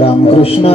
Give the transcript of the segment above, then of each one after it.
Ramakrishna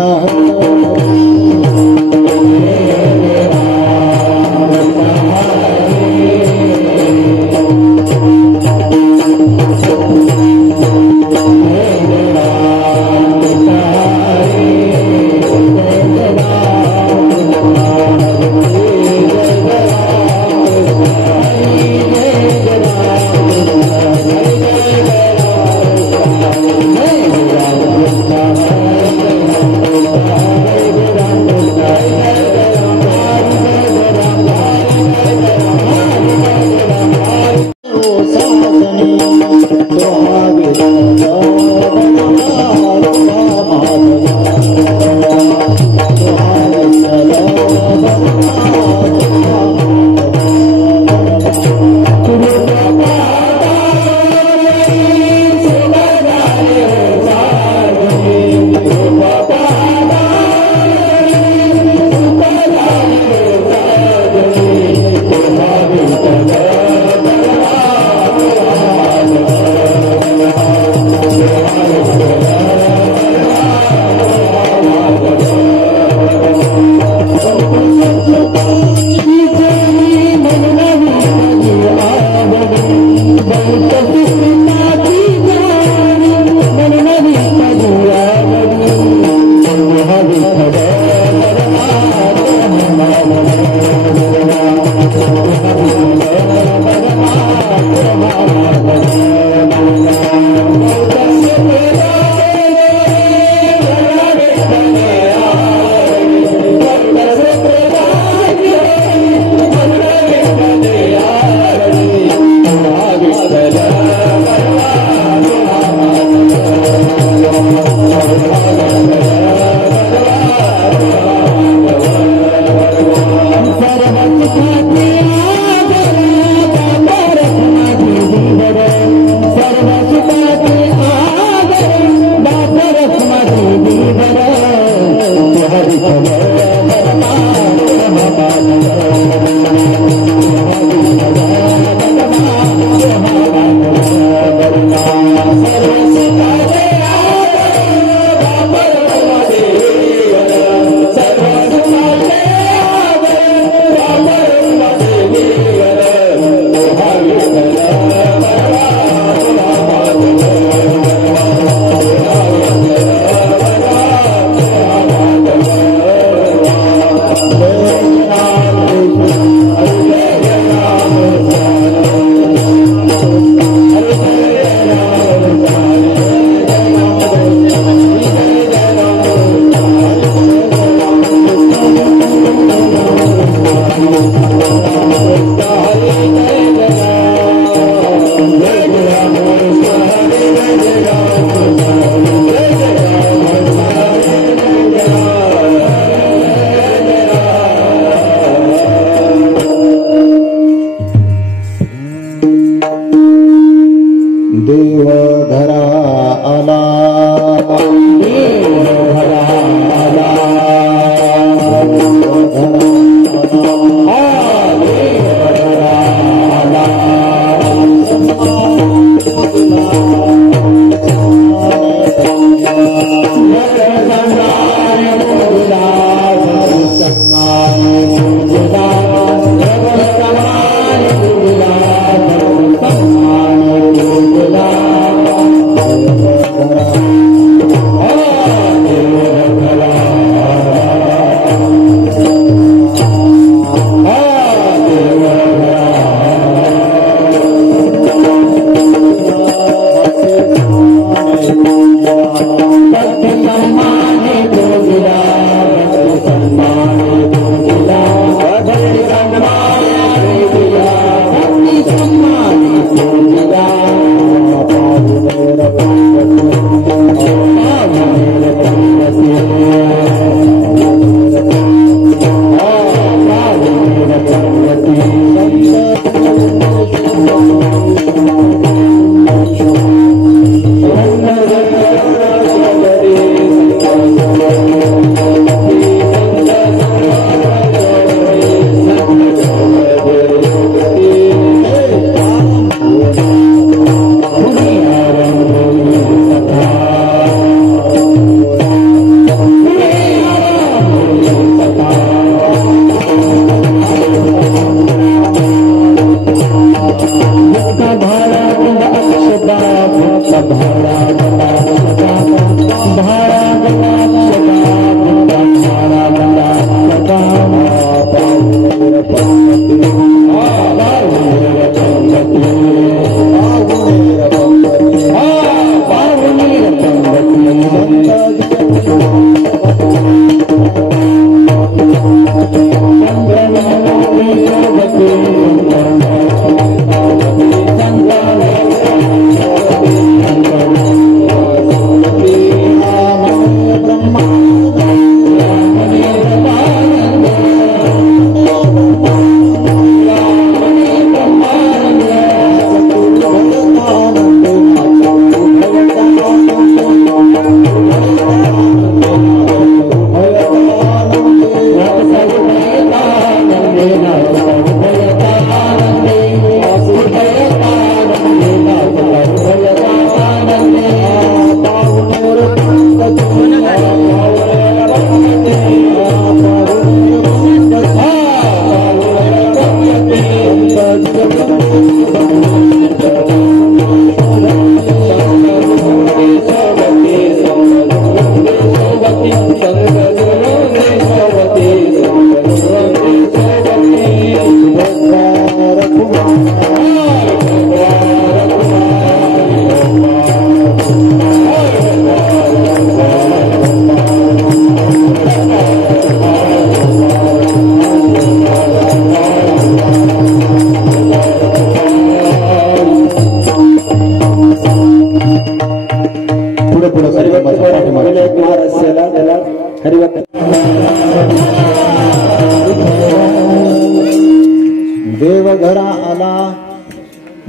Hare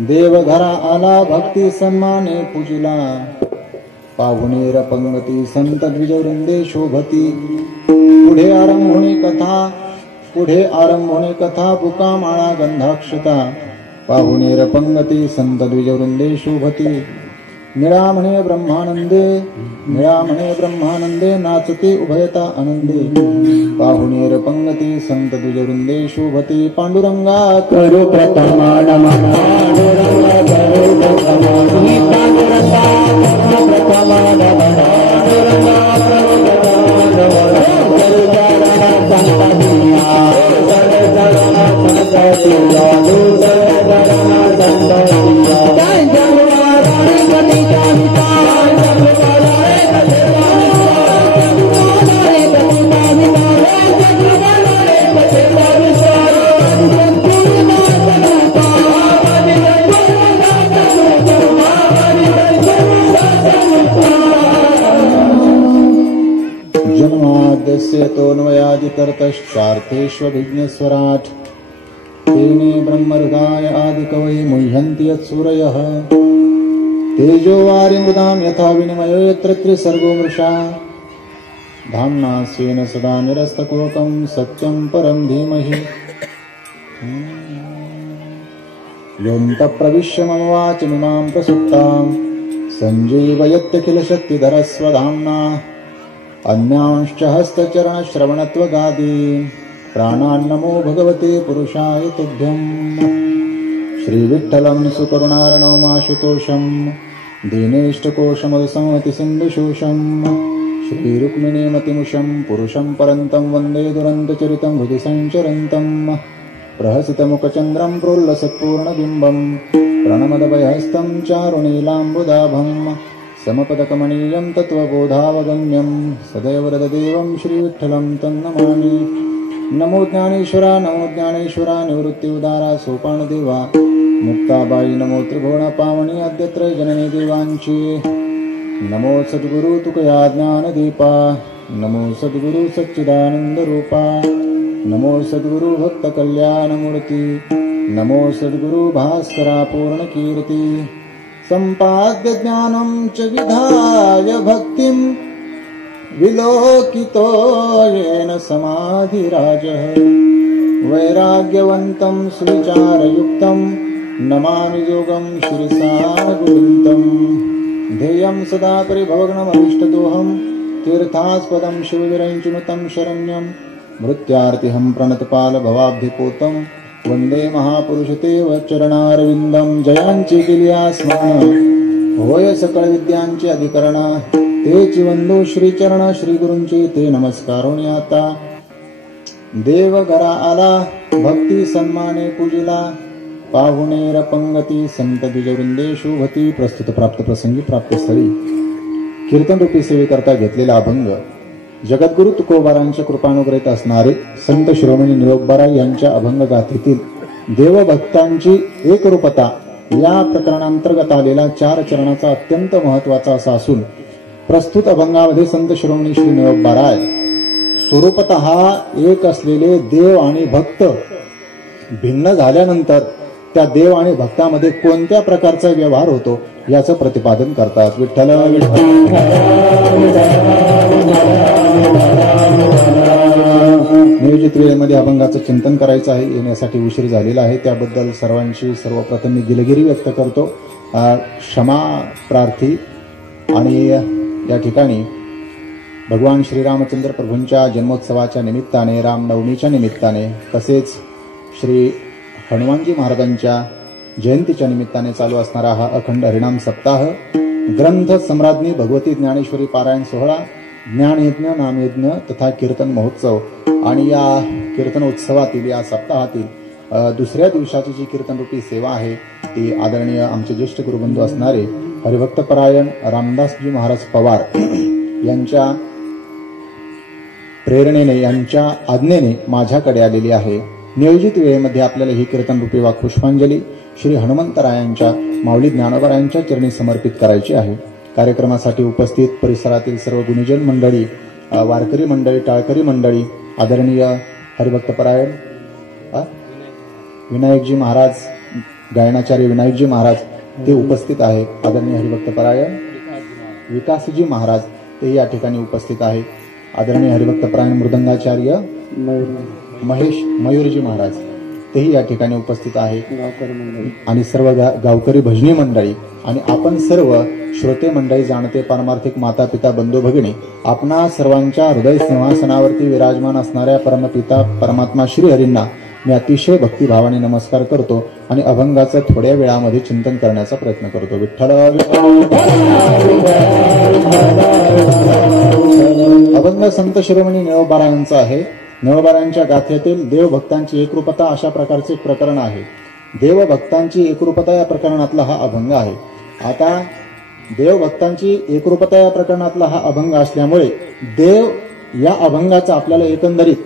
देवघरा आला भक्ती सन्माने पूजिला पाहुणेर पंगती संत द्विजवृंदे शोभती पुढे आरंभ होणे कथा पुका माळा गंधाक्षता पाहुणेर पंगती संत द्विजवृंदे शोभती निळा म्हणे ब्रह्मानंदे नाचते उभयता आनंदे पाहुणेर पंगती संत द्विजवृंदे शोभती पांडुरंगा करू प्रथमा नमः पांडुरंगा करू प्रथमा पांडुरंगा करू प्रथमा नमः पांडुरंगा करू प्रथमा नमः करू चरणा संततिया चरणा संततिया चरणा संततिया जय जगवार गणपती जानिता तोन्वयादितर्तश्चार्थेष्वभिज्ञस्वराट् तेने ब्रह्महृदाय आदिकवये मुह्यन्ति यत्सूरयः तेजो वारिमृदां यथा विनिमयो यत्र त्रिसर्गो मृषा धाम्ना स्वेन सदा निरस्तकुहकं सत्यं परं धीमहि योऽन्तःप्रविश्य मम वाचमिमां प्रसुप्तां सञ्जीवयत्यखिलशक्तिधरस्वधाम्ना अन्यांश्च हस्तचरणश्रवणत्वगादी प्राणान्नमो भगवते पुरुषाय तुभ्यं श्रीविठ्ठलं सुकरुणार्णवमाशुतोषं दीनेष्टकोशमदसंहतिसिन्धुशोषं श्रीरुक्मिणीमतिमुषं पुरुषं परन्तं वन्दे दुरन्तचरितं हृदि सञ्चरन्तं प्रहसितमुखचन्द्रं प्रोल्लसत्पूर्णबिम्बं प्रणमदभयहस्तं चारुनीलाम्बुदाभं समपदकमनीयं तत्त्वबोधावगम्यं सदैव रददेवं श्रीविठ्ठलं तन्नमामि नमो ज्ञानेश्वरा निवृत्तिउदारा सोपानदेवा मुक्ताबाई नमो त्रिभुवनपावनी अद्यत्र जननी देवांची नमो सद्गुरु तुकया ज्ञानदीपा नमो सद्गुरु सच्चिदानन्दरूपा नमो सद्गुरु भक्तकल्याणमूर्ति नमो सद्गुरु भास्करा पूर्णकीर्ति सम्पाद्य ज्ञानं च विधाय भक्तिं विलोकितो येन समाधिराजः वैराग्यवन्तं सुविचारयुक्तं नमामि योगं श्रीसागुरुन्तं ध्येयं सदा परिभवग्नमभीष्टदोहं तीर्थास्पदं शिवविरञ्चिनुतं शरण्यं मृत्यार्तिहं प्रणतपालभवाब्धिपूतं वंदे महापुरुषते चरणारविंदम जयांची केली स्मरण होय सकळ विद्यांची अधिकरणा तेची वंदो श्रीचरण श्रीगुरूंची ते नमस्कारोनी आता देवघरा आला भक्ती सन्माने पूजिला पाहुणेर पंगती संत द्विजवृंदे शोभती प्रस्तुत प्राप्त प्रसंगी प्राप्त स्थळी कीर्तन रूपी सेवेकरता घेतलेला अभंग जगद्गुरु तुकोबारांच्या कृपानुग्रहित असणारे संत शिरोमणी निरोपबारा यांच्या अभंग गाथेतील देवभक्तांची एकरूपता या प्रकरणांतर्गत आलेला 4 चरणाचा अत्यंत महत्वाचा असा असून प्रस्तुत अभंगामध्ये संत शिरोमणी श्री निरोपबाराय स्वरूपतः एक असलेले देव आणि भक्त भिन्न झाल्यानंतर त्या देव आणि भक्तामध्ये कोणत्या प्रकारचा व्यवहार होतो याचं प्रतिपादन करतात. विठ्ठल नियोजित वेळेमध्ये अभंगाचं चिंतन करायचं आहे, येण्यासाठी उशीर झालेला आहे, त्याबद्दल सर्वांची सर्वप्रथम मी दिलगिरी व्यक्त करतो, क्षमा प्रार्थी. आणि या ठिकाणी भगवान श्रीरामचंद्र प्रभूंच्या जन्मोत्सवाच्या निमित्ताने, रामनवमीच्या निमित्ताने, तसेच श्री हनुमानजी महाराजांच्या जयंतीच्या निमित्ताने चालू असणारा हा अखंड हरिनाम सप्ताह, ग्रंथ सम्राज्ञी भगवती ज्ञानेश्वरी पारायण सोहळा ज्ञानयज्ञ, नामयज्ञ तथा कीर्तन महोत्सव आणि या कीर्तन उत्सवातील या सप्ताहातील दुसऱ्या दिवसाची जी कीर्तनरूपी सेवा आहे ती आदरणीय आमचे ज्येष्ठ गुरुबंधू असणारे हरिभक्तपरायण रामदासजी महाराज पवार यांच्या प्रेरणेने, यांच्या आज्ञेने माझ्याकडे आलेली आहे. नियोजित वेळेमध्ये आपल्याला ही कीर्तनरूपी वाक पुष्पांजली श्री हनुमंतरायांच्या माऊली ज्ञानोबरायांच्या चरणी समर्पित करायची आहे. कार्यक्रमासाठी उपस्थित परिसरातील सर्व गुणीजन मंडळी, वारकरी मंडळी, टाळकरी मंडळी, आदरणीय हरिभक्तपरायण विनायकजी महाराज, गायनाचार्य विनायकजी महाराज ते उपस्थित आहे. आदरणीय हरिभक्तपरायण विकासजी महाराज ते या ठिकाणी उपस्थित आहे. आदरणीय हरिभक्तपरायण मृदंगाचार्य मयूरजी महाराज तेही या ठिकाणी उपस्थित आहे. आणि सर्व गावकरी भजनी मंडळी आणि आपण सर्व श्रोते मंडळी, जाणते पारमार्थिक माता पिता बंधू भगिनी, आपणा सर्वांच्या हृदय सिंहासनावरती विराजमान असणाऱ्या परमपिता परमात्मा श्रीहरींना मी अतिशय भक्तिभावाने नमस्कार करतो आणि अभंगाचं थोड्या वेळामध्ये चिंतन करण्याचा प्रयत्न करतो. विठ्ठल. अभंग संत शिरोमणी निळोबारायांचा आहे. निळोबारायांच्या गाथेतील देवभक्तांची एकरूपता अशा प्रकारचे एक प्रकरण आहे. देवभक्तांची एकरूपता या प्रकरणातला हा अभंग आहे. आता देवभक्तांची एकरूपता या प्रकरणातला हा अभंग असल्यामुळे देव या अभंगाचा आपल्याला एकंदरीत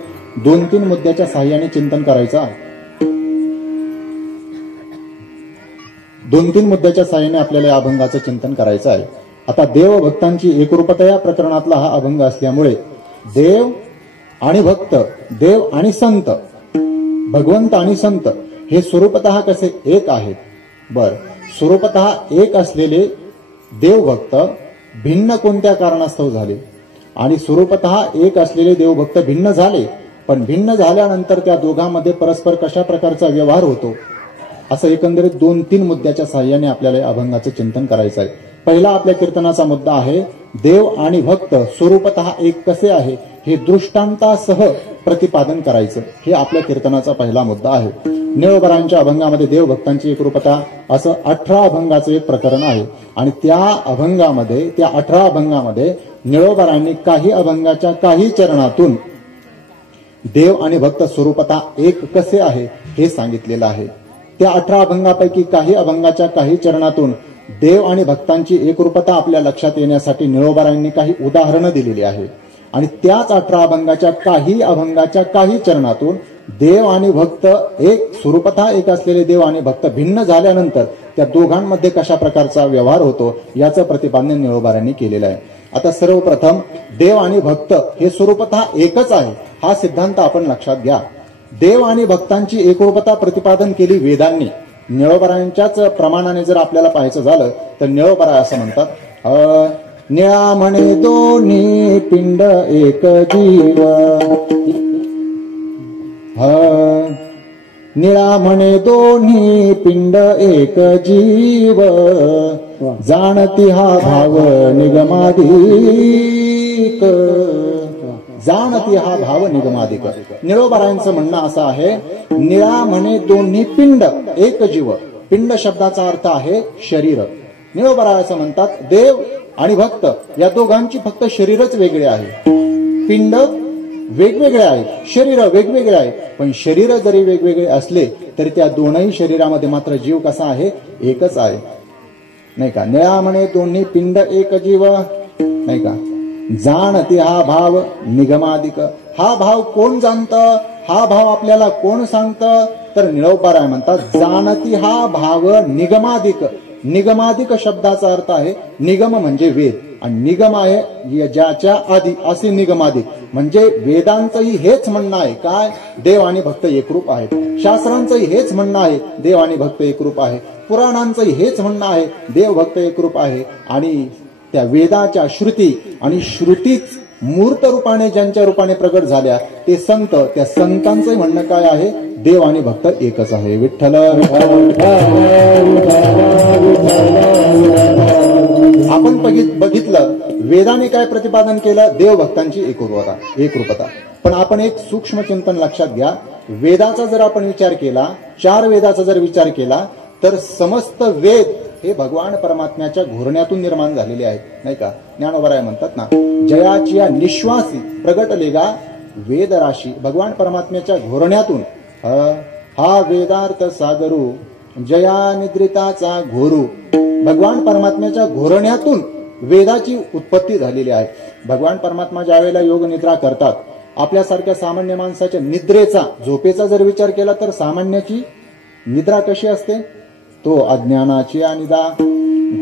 2-3 मुद्द्याच्या साहाय्याने चिंतन करायचं आहे. 2-3 मुद्द्याच्या साहाय्याने आपल्याला या अभंगाचं चिंतन करायचं आहे. आता देवभक्तांची एकरूपता या प्रकरणातला हा अभंग असल्यामुळे देव आणि भक्त, देव आणि संत, भगवंत आणि संत हे स्वरूपतः कसे एक आहेत. बर, स्वरूपतः एक असलेले देवभक्त भिन्न कोणत्या कारणास्तव झाले आणि स्वरूपतः एक असलेले देवभक्त भिन्न झाले, पण भिन्न झाल्यानंतर त्या दोघांमध्ये परस्पर कशा प्रकारचा व्यवहार होतो, असं एकंदरीत 2-3 मुद्द्याच्या साहाय्याने आपल्याला या अभंगाचं चिंतन करायचं आहे. पहिला आपल्या कीर्तनाचा मुद्दा आहे देव आणि भक्त स्वरूपतः एक कसे आहे हे दृष्टांतासह प्रतिपादन करायचं. हे आपल्या कीर्तनाचा पहिला मुद्दा आहे. निळोबारायांच्या अभंगामध्ये देवभक्तांची एकरूपता असं 18 अभंगाचं एक प्रकरण आहे आणि त्या 18 अभंगामध्ये निळोबारायांनी काही अभंगाच्या काही चरणातून देव आणि भक्त स्वरूपतः एक कसे आहे हे सांगितलेलं आहे. त्या 18 अभंगापैकी काही अभंगाच्या काही चरणातून देव आणि भक्तांची एकरूपता आपल्या लक्षात येण्यासाठी निळोबारायांनी काही उदाहरणं दिलेली आहे आणि त्याच 18 अभंगाच्या काही चरणातून देव आणि भक्त एक स्वरूपतः एक असलेले देव आणि भक्त भिन्न झाल्यानंतर त्या दोघांमध्ये कशा प्रकारचा व्यवहार होतो याचं प्रतिपादन निळोबारायांनी केलेलं आहे. आता सर्वप्रथम देव आणि भक्त हे स्वरूपतः एकच आहे हा सिद्धांत आपण लक्षात घ्या. देव आणि भक्तांची एकरूपता प्रतिपादन केली वेदांनी. निळोबारायांच्याच प्रमाणाने जर आपल्याला पाहायचं झालं तर निळोबाराय असं म्हणतात, निळा म्हणे दोन्ही पिंड एक जीव, निळा म्हणे दोन्ही पिंड एक जीव, जाणती हा भाव निगमाधिक, जाणती हा भाव निगमाधिक. निळोबारायांचं म्हणणं असं आहे, निळा म्हणे दोन्ही पिंड एक जीव. पिंड शब्दाचा अर्थ आहे शरीर. निळोबाराय असं म्हणतात देव आणि भक्त या दोघांची फक्त शरीरच वेगळे आहे. पिंड वेगवेगळे आहेत, शरीर वेगवेगळे आहे, पण शरीर जरी वेगवेगळे असले तरी त्या दोनही शरीरामध्ये मात्र जीव कसा आहे, एकच आहे, नाही का. निळा म्हणे दोन्ही पिंड एक जीव, नाही का. जाणती हा भाव निगमाधिक. हा भाव कोण जाणतं, हा भाव आपल्याला कोण सांगतं, तर निळोबाराय म्हणतात जाणती हा भाव निगमाधिक. निगमाधिक शब्दाचा अर्थ आहे, निगम म्हणजे वेद आणि निगम आहे ज्याच्या आधी, असे निगमाधिक. म्हणजे वेदांचंही हेच म्हणणं आहे काय, देव आणि भक्त एकरूप आहेत. शास्त्रांचंही हेच म्हणणं आहे, देव आणि भक्त एकरूप आहे. पुराणांचंही हेच म्हणणं आहे, देव भक्त एकरूप आहे. आणि त्या वेदाच्या श्रुती आणि श्रुतीच मूर्त रूपाने ज्यांच्या रूपाने प्रगट झाल्या ते संत, त्या संतांचं म्हणणं काय आहे, देव आणि भक्त एकच आहे. विठ्ठल. आपण बघितलं वेदाने काय प्रतिपादन केलं, देव भक्तांची एकरूपता. पण आपण एक सूक्ष्म चिंतन लक्षात घ्या. वेदाचा जर आपण विचार केला, 4 वेदाचा जर विचार केला तर समस्त वेद हे भगवान परमात्म्याच्या घोरण्यातून निर्माण झालेले आहेत, नाही का? ज्ञानोबराय म्हणतात ना, जयाची या निश्वासी प्रगटलेगा वेदराशी. भगवान परमात्म्याच्या घोरण्यातून हा वेदार्थ सागरू जया निद्रिताचा घोरू. भगवान परमात्म्याच्या घोरण्यातून वेदाची उत्पत्ती झालेली आहे. भगवान परमात्मा ज्या वेळेला योग निद्रा करतात, आपल्यासारख्या सामान्य माणसाच्या निद्रेचा, झोपेचा जर विचार केला तर सामान्याची निद्रा कशी असते? तो अज्ञानाची अनिदा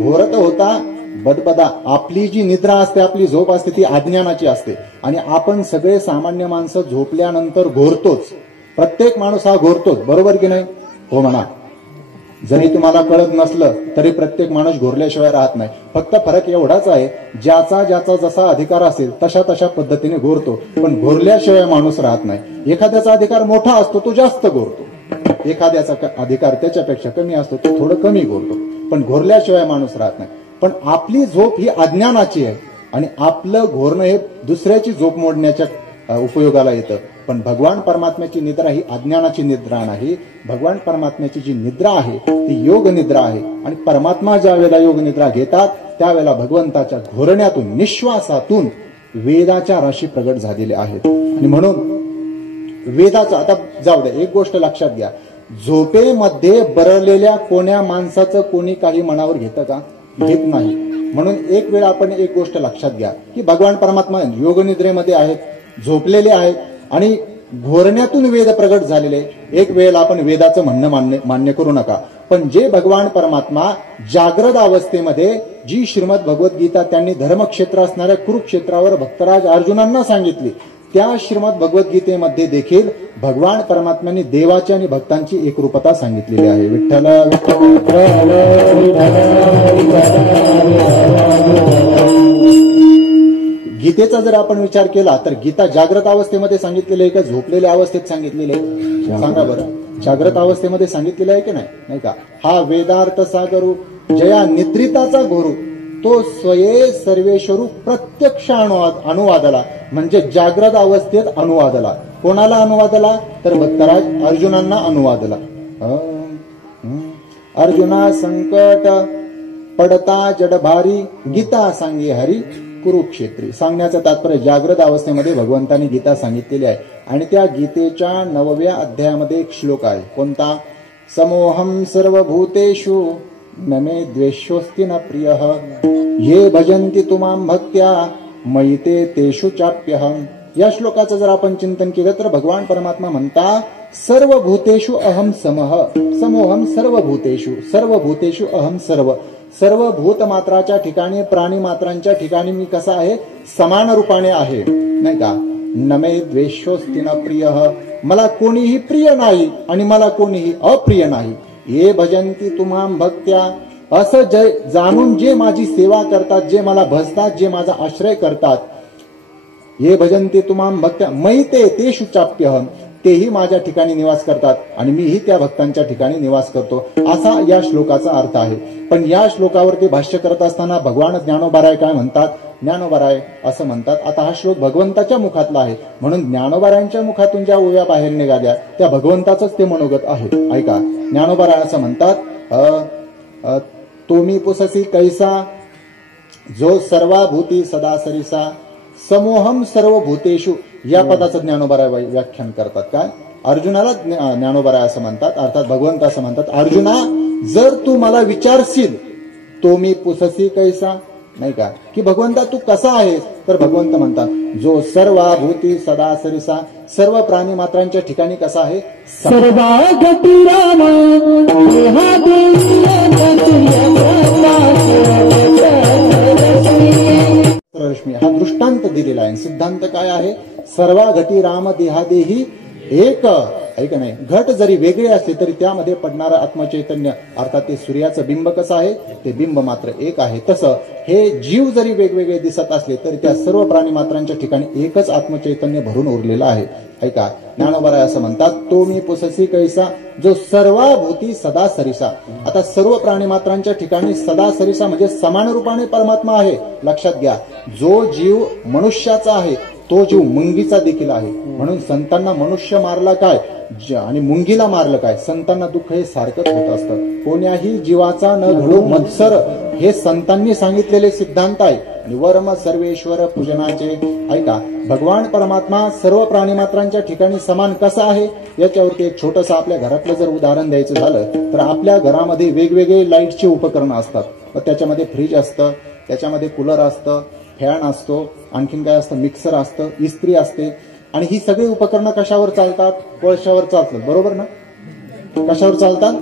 घोरत होता बदबदा. आपली जी निद्रा असते, आपली झोप असते, ती अज्ञानाची असते. आणि आपण सगळे सामान्य माणसं झोपल्यानंतर घोरतोच. प्रत्येक माणूस हा घोरतोच, बरोबर की नाही? हो म्हणा. जरी तुम्हाला कळत नसलं तरी प्रत्येक माणूस घोरल्याशिवाय राहत नाही. फक्त फरक एवढाच आहे, ज्याचा ज्याचा जसा अधिकार असेल तशा तशा पद्धतीने घोरतो, पण घोरल्याशिवाय माणूस राहत नाही. एखाद्याचा अधिकार मोठा असतो, तो जास्त घोरतो. एखाद्याचा अधिकार त्याच्यापेक्षा कमी असतो, तो थोडं कमी घोरतो. पण घोरल्याशिवाय माणूस राहत नाही. पण आपली झोप ही अज्ञानाची आहे आणि आपलं घोरणं हे दुसऱ्याची झोप मोडण्याच्या उपयोगाला येतं. पण भगवान परमात्म्याची निद्रा ही अज्ञानाची निद्रा नाही. भगवान परमात्म्याची जी निद्रा आहे ती योग निद्रा आहे. आणि परमात्मा ज्या वेळेला योग निद्रा घेतात त्यावेळेला भगवंताच्या घोरण्यातून, निश्वासातून वेदाच्या राशी प्रगट झालेल्या आहेत. आणि म्हणून वेदाचा, आता जाऊ द्या, एक गोष्ट लक्षात घ्या, झोपेमध्ये बरलेल्या कोण्या माणसाचं कोणी काही मनावर घेतं का? घेत नाही. म्हणून एक वेळ आपण एक गोष्ट लक्षात घ्या की भगवान परमात्मा योगनिद्रेमध्ये आहेत, झोपलेले आहेत आणि घोरण्यातून वेद प्रगट झालेले. एक वेळेला आपण वेदाचं म्हणणं मान्य करू नका, पण जे भगवान परमात्मा जागृत अवस्थेमध्ये जी श्रीमद भगवद्गीता त्यांनी धर्मक्षेत्र असणाऱ्या कुरुक्षेत्रावर भक्तराज अर्जुनांना सांगितली, त्या श्रीमद भगवद्गीतेमध्ये देखील भगवान परमात्म्यांनी देवाची आणि भक्तांची एकरूपता सांगितलेली आहे. विठ्ठल गीतेचा जर आपण विचार केला तर गीता जागृत अवस्थेमध्ये सांगितलेली आहे का झोपलेल्या अवस्थेत सांगितलेली आहे? सांगा बरं. जागृत अवस्थेमध्ये सांगितलेलं आहे की नाही का? हा वेदार्थ सागरू जया निद्रिताचा घोरू तो स्वये सर्वेश्वरू प्रत्यक्ष अनुवादला, म्हणजे जागृत अवस्थेत अनुवादला. कोणाला अनुवादला? तर भक्तराज अर्जुनांना अनुवादला. अर्जुना संकट पडता जडभारी गीता सांगे हरी कुरुक्षेत्री. सांगण्याचं तात्पर्य जागृत अवस्थेमध्ये भगवंतांनी गीता सांगितलेली आहे. आणि त्या गीतेच्या 9व्या अध्यायामध्ये एक श्लोक आहे. कोणता? समोहम सर्वभूतेषु न मे द्वेष्योस्ति न प्रियः ये भजन्ति तुमां भक्त्या मयि ते तेषु चाप्यहम. या श्लोकाचं जर आपण चिंतन केलं तर भगवान परमात्मा म्हणता सर्वभूतेषु अहम समः समोहम सर्वभूतेषु सर्वभूतेषु अहम सर्व. सर्व भूतमात्राच्या ठिकाणी, प्राणी मात्रांच्या ठिकाणी मी कसा आहे? समान रूपाने आहे, नाही का? नमे द्वेष्योस्ति न प्रियः, मला कोणीही प्रिय नाही आणि मला कोणीही अप्रिय नाही. ये भजन्ति तुमां भक्त्या, असं जाणून जे माझी सेवा करतात, जे मला भजतात, जे माझा आश्रय करतात. ये भजन्ति तुमां भक्त्या मयि ते तेषु चाप्यहम, तेही माझ्या ठिकाणी निवास करतात आणि मीही त्या भक्तांच्या ठिकाणी निवास करतो, असा या श्लोकाचा अर्थ आहे. पण या श्लोकावरती भाष्य करत असताना भगवान ज्ञानोबाराय काय म्हणतात? ज्ञानोबाराय असं म्हणतात, आता हा श्लोक भगवंताच्या मुखातला आहे म्हणून ज्ञानोबारायांच्या मुखातून ज्या ओव्या बाहेर निघाल्या त्या भगवंताचंच ते मनोगत आहे. ऐका, ज्ञानोबाराय असं म्हणतात, तोमी पुससी कैसा जो सर्वाभूती सदा सरिसा समोहम सर्व भूतेषु. या पदाचं ज्ञानोबाराय व्याख्यान करतात. काय? अर्जुनाला ज्ञानोबाराय असं म्हणतात, अर्थात भगवंत असं म्हणतात, अर्जुना जर तू मला विचारशील तो मी पुससी कैसा, नाही का, की भगवंता तू कसा आहेस, तर भगवंत म्हणतात जो सर्वाभूती सदा सरिसा, सर्व प्राणी मात्रांच्या ठिकाणी कसा आहे? रश्मी हा दृष्टांत दिलेला आहे. सिद्धांत काय आहे? सर्वा घटी राम देहादेही एक. ऐक नाही, घट जरी वेगळे असले तरी त्यामध्ये पडणारं आत्मचैतन्य अर्थात ते सूर्याचं बिंब कसं आहे? ते बिंब मात्र एक आहे. तसं हे जीव जरी वेगवेगळे दिसत असले तरी त्या सर्व प्राणी मात्रांच्या ठिकाणी एकच आत्मचैतन्य भरून उरलेलं आहे. ऐका, ज्ञानोबाराय असं म्हणतात, तो मी पुससी कैसा जो सर्वाभूती सदा सरिसा. आता सर्व प्राणी मात्रांच्या ठिकाणी सदा सरिसा म्हणजे समान रूपाने परमात्मा आहे. लक्षात घ्या, जो जीव मनुष्याचा आहे तो जीव मुंगीचा देखील आहे. म्हणून संतांना मनुष्य मारला काय आणि मुंगीला मारलं काय, संतांना दुःख हे सारखंच होत असतं. कोण्याही जीवाचा न घडू मत्सर हे संतांनी सांगितलेले सिद्धांत आहे. आणि वर्म सर्वेश्वर पूजनाचे ऐका, भगवान परमात्मा सर्व प्राणीमात्रांच्या ठिकाणी समान कसा आहे याच्यावरती एक छोटंसं आपल्या घरातलं जर उदाहरण द्यायचं झालं तर आपल्या घरामध्ये वेगवेगळे लाईटचे उपकरणं असतात. त्याच्यामध्ये फ्रीज असतं, त्याच्यामध्ये कूलर असतं, फॅन असतो, आणखीन काय असतं, मिक्सर असतं, इस्त्री असते. आणि ही सगळी उपकरणं कशावर चालतात? कोळशावर चालतात, बरोबर ना? कशावर चालतात?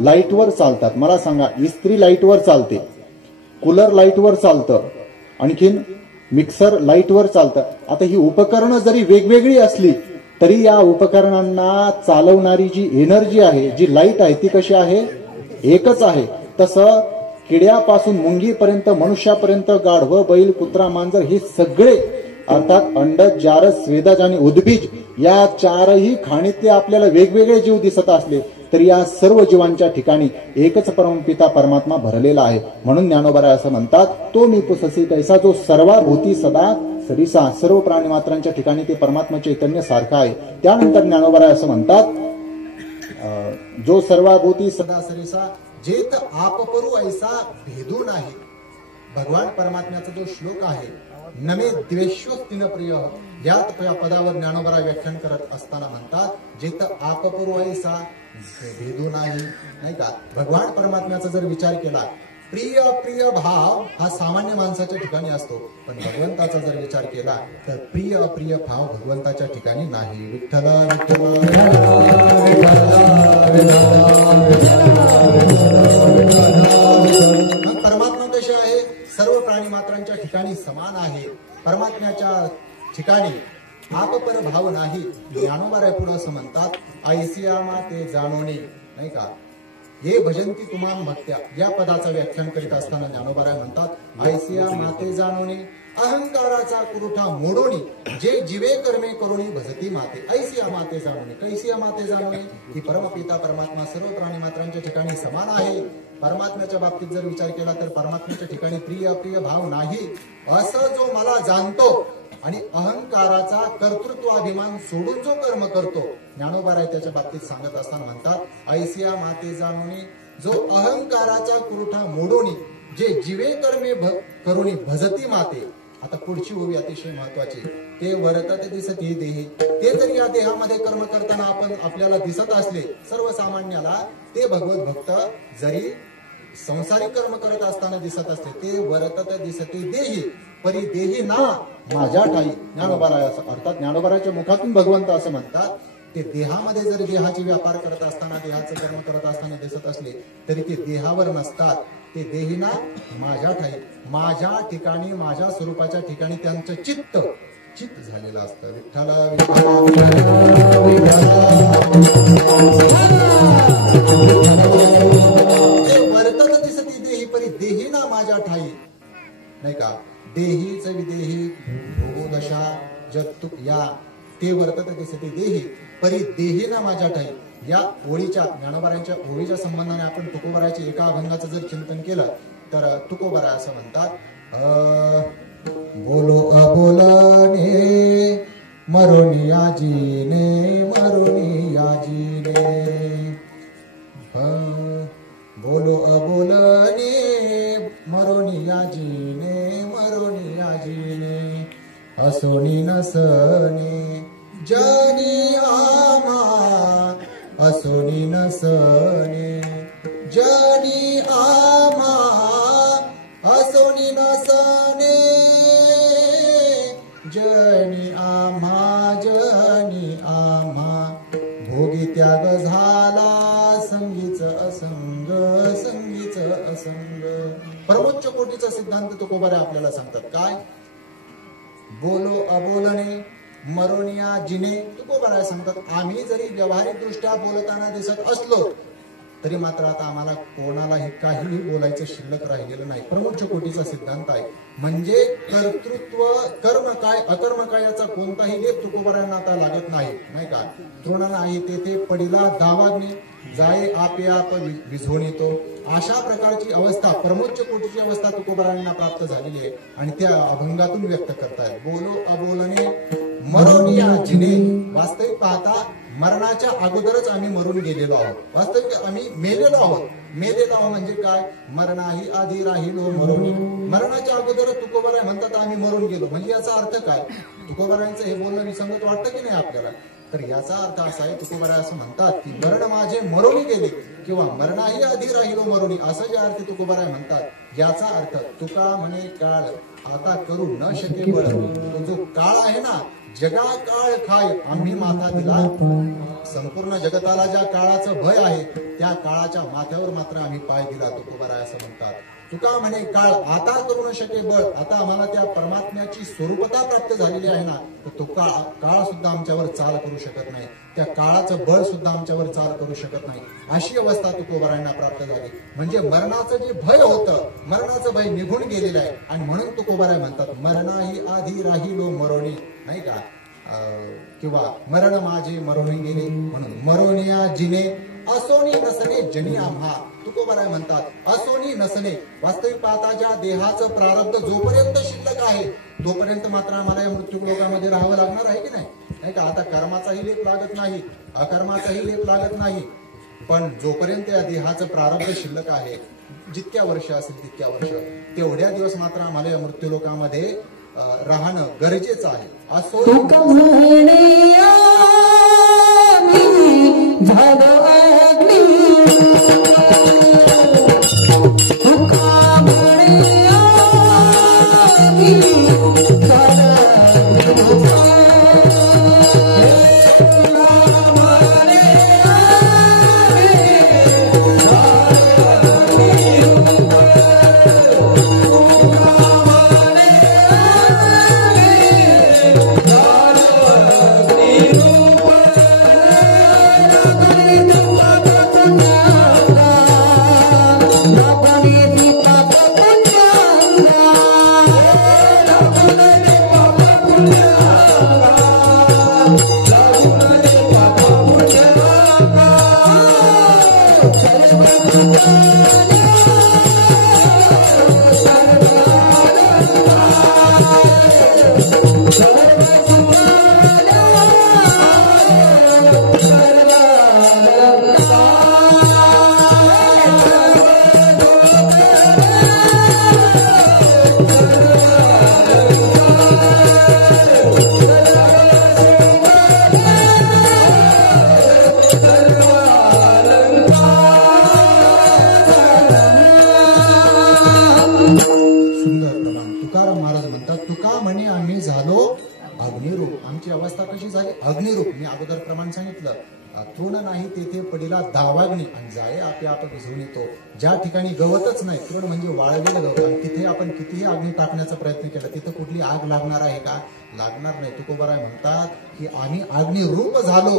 लाईटवर चालतात. मला सांगा, इस्त्री लाईटवर चालते, कूलर लाईटवर चालतं, आणखीन मिक्सर लाईटवर चालतं. आता ही उपकरणं जरी वेगवेगळी असली तरी या उपकरणांना चालवणारी जी एनर्जी आहे, जी लाईट आहे, ती कशी आहे? एकच आहे. तसं किड्यापासून मुंगीपर्यंत, मनुष्यापर्यंत, गाढवं, बैल, कुत्रा, मांजर हे सगळे अर्थात अंडज, जारस, स्वेदज आणि उद्भिज या चारही खाणीतले आपल्याला वेगवेगळे जीव दिसत असले तरी या सर्व जीवांच्या ठिकाणी एकच परमपिता परमात्मा भरलेला आहे. म्हणून ज्ञानोबा असं म्हणतात, तो मी पुससी तैसा जो सर्वाभूती सदा सरिसा, सर्व प्राणीमात्रांच्या ठिकाणी ते परमात्मा चैतन्य सारखं आहे. त्यानंतर ज्ञानोबा असं म्हणतात, जो सर्वाभूती सदा सरिसा जेत आप करू ऐसा भेदू नाही. भगवान परमात्म्याचा जो श्लोक आहे, नमे द्वेष्वस्तिन प्रिय, या पदावर ज्ञानोबा व्याख्यान करत असताना म्हणतात, जेत आप करू ऐसा भेदू नाही का. भगवान परमात्म्याचा जर विचार केला, प्रिय अप्रिय भाव हा सामान्य माणसाच्या ठिकाणी असतो, पण भगवंताचा जर विचार केला तर प्रिय अप्रिय भाव भगवंताच्या ठिकाणी नाही. विठ्ठला परमात्मा कसे आहे? सर्व प्राणी मात्रांच्या ठिकाणी समान आहे. परमात्म्याच्या ठिकाणी आपपर भाव नाही. ज्ञानोबा पुढे असं म्हणतात, ऐसिया माते जाणोने, नाही का, हे भजंती तुमान भक्त्या, या पदाचं व्याख्यान करीत असताना ज्ञानोबा म्हणतात, ऐसिया माते जाणोने अहंकाराचा कुरुठा मोडोनी, जे जीवे कर्मे करुणी भजती माते. ऐसिया माते जाणोने, कैसिया माते जाणोने, की परमपिता परमात्मा सर्व प्राणी मात्रांच्या ठिकाणी समान आहे. परमात्म्याच्या बाबतीत जर विचार केला तर परमात्म्याच्या ठिकाणी प्रिय अप्रिय भाव नाही. असं जो मला जाणतो आणि अहंकाराचा कर्तृत्वाभिमान सोडून जो कर्म करतो, ज्ञानोबा त्याच्या बाबतीत सांगत असताना म्हणतात, ऐसिया माते जाणोनी, जो अहंकाराचा कुरुठा मोडोनी, जे जीवे कर्मे करुणी भजती माते. आता पुढची ओवी अतिशय महत्वाची, ते वर्तते दिसती देही, ते जर या देहामध्ये कर्म करताना आपल्याला दिसत असले सर्वसामान्याला, ते भगवत भक्त जरी संसारिक कर्म करत असताना दिसत असले, ते वर्तते दिसती देही परी देही ना माझ्या ठाई. ज्ञानोबा अर्थात ज्ञानोबाच्या मुखातून भगवंत असं म्हणतात, ते देहामध्ये जर देहाचे व्यापार करत असताना, देहाचं कर्म करत असताना दिसत असले तरी ते देहावर नसतात, ते देहीना माझ्या ठाई, माझ्या ठिकाणी, माझ्या स्वरूपाच्या ठिकाणी त्यांचं चित्त झालेलं असतं. विठ्ठला वर्तत दिसती देही परी देही ना माझ्या ठाई, नाही का. देहीच विदेही भोगोदशा जगतु, या ते वर्तत दिसती देही परी देही ना माझ्या ठाई. या ओळीच्या, ज्ञानोबारांच्या ओळीच्या संबंधाने आपण तुकोबाराच्या एका अभंगाचं जर चिंतन केलं तर तुकोबारा असं म्हणतात, बोलो अबोलने मरोनिया जीने, मरोनिया जीने, बोलो अबोलने मरोनिया जीने, मरोनिया जीने, असोनी नसने जनी आमा, असोनी नसने जनी आमा, असोनी नसने जनी आम्हा, जनी आम्हा, भोगी त्याग झाला संगीच असंग, संगीच असंग. परमोच्च कोटीचा सिद्धांत तुकोबारे आपल्याला सांगतात काय? बोलो अबोलणे मरोनिया जिने. तुकोबारे सांगतात, आम्ही जरी व्यावहारिक दृष्ट्या बोलताना दिसत असलो तरी मात्र आता आम्हाला कोणालाही काहीही बोलायचं शिल्लक राहिलेलं नाही. प्रमुख कोटीचा सिद्धांत आहे. म्हणजे कर्तृत्व, कर्म काय अकर्म काय याचा कोणताही लेप तुकोबारांना आता लागत नाही, नाही का. तृण नाही तेथे पडिला दावाग्नी, जाय आपे आप विझवून येतो. अशा प्रकारची अवस्था, परमोच्च कोटीची अवस्था तुकोबारांना प्राप्त झालेली आहे आणि त्या अभंगातून व्यक्त करतायत. बोलो अबोलणे मरोनिया जिने, वास्तविक पाहता मरणाच्या अगोदरच आम्ही मरून गेलेलो आहोत, वास्तविक आम्ही मेलेलो आहोत. मेलेलो आहोत म्हणजे काय? मरणाही आधी राहिलो मरोनी. मरणाच्या अगोदर तुकोबाराय म्हणतात आम्ही मरून गेलो, म्हणजे याचा अर्थ काय? तुकोबारायांचं हे बोलणं विसंगत वाटतं की नाही आपल्याला? तर याचा अर्थ असा आहे, तुकोबाराय असं म्हणतात की मरण माझे मरोनी गेले किंवा मरणाही आधी राहिलो मरोनी, असं ज्या अर्थी तुकोबाराय म्हणतात, याचा अर्थ तुका म्हणे काळ आता करू न शके बळ. तो जो काळ आहे ना, जगा काळ खाय आम्ही माथा दिला. संपूर्ण जगताला ज्या काळाचं भय आहे त्या काळाच्या माथ्यावर मात्र आम्ही पाय दिला, तुकोबाराय असं म्हणतात. तुका म्हणे काळ आता करू न शके बळ. आता आम्हाला त्या परमात्म्याची स्वरूपता प्राप्त झालेली आहे ना, तर तो काळ सुद्धा आमच्यावर चाल करू शकत नाही, त्या काळाचं बळ सुद्धा आमच्यावर चाल करू शकत नाही, अशी अवस्था तुकोबारायांना प्राप्त झाली. म्हणजे मरणाचं जे भय होतं, मरणाचं भय निघून गेलेलं आहे. आणि म्हणून तुकोबाराय म्हणतात मरणाही आधी राहिलो मरोनी, नाही का? किंवा मरण माझे मरोनी गेले, म्हणून मरोनिया जिने असोनी नसणे जनी आम्हा. तुकोबाराय म्हणतात असोनी नसणे, वास्तविक पाहता ज्या देहाचं प्रारब्ध जोपर्यंत शिल्लक आहे तोपर्यंत मात्र आम्हाला या मृत्यू लोकामध्ये राहावं लागणार आहे की नाही का? आता कर्माचाही लेप लागत नाही, अकर्माचाही लेप लागत नाही, पण जोपर्यंत या देहाचं प्रारब्ध शिल्लक आहे, जितक्या वर्ष असेल तितक्या वर्ष, तेवढ्या दिवस मात्र आम्हाला या मृत्यू लोकामध्ये राहणं गरजेचं आहे. असो आमची अवस्था कशी झाली? अग्निरूप. मी अगोदर प्रमाण सांगितलं, तृण नाही तेथे पडिला दावाग्नी आणि जाय आपे आप भिजवून येतो. ज्या ठिकाणी गवतच नाही, तृण म्हणजे वाळलेलं गवत, आणि तिथे आपण कितीही अग्नी टाकण्याचा प्रयत्न केला, तिथं कुठली आग लागणार आहे का? लागणार नाही. तुकोबाराय म्हणतात की आम्ही अग्निरूप झालो.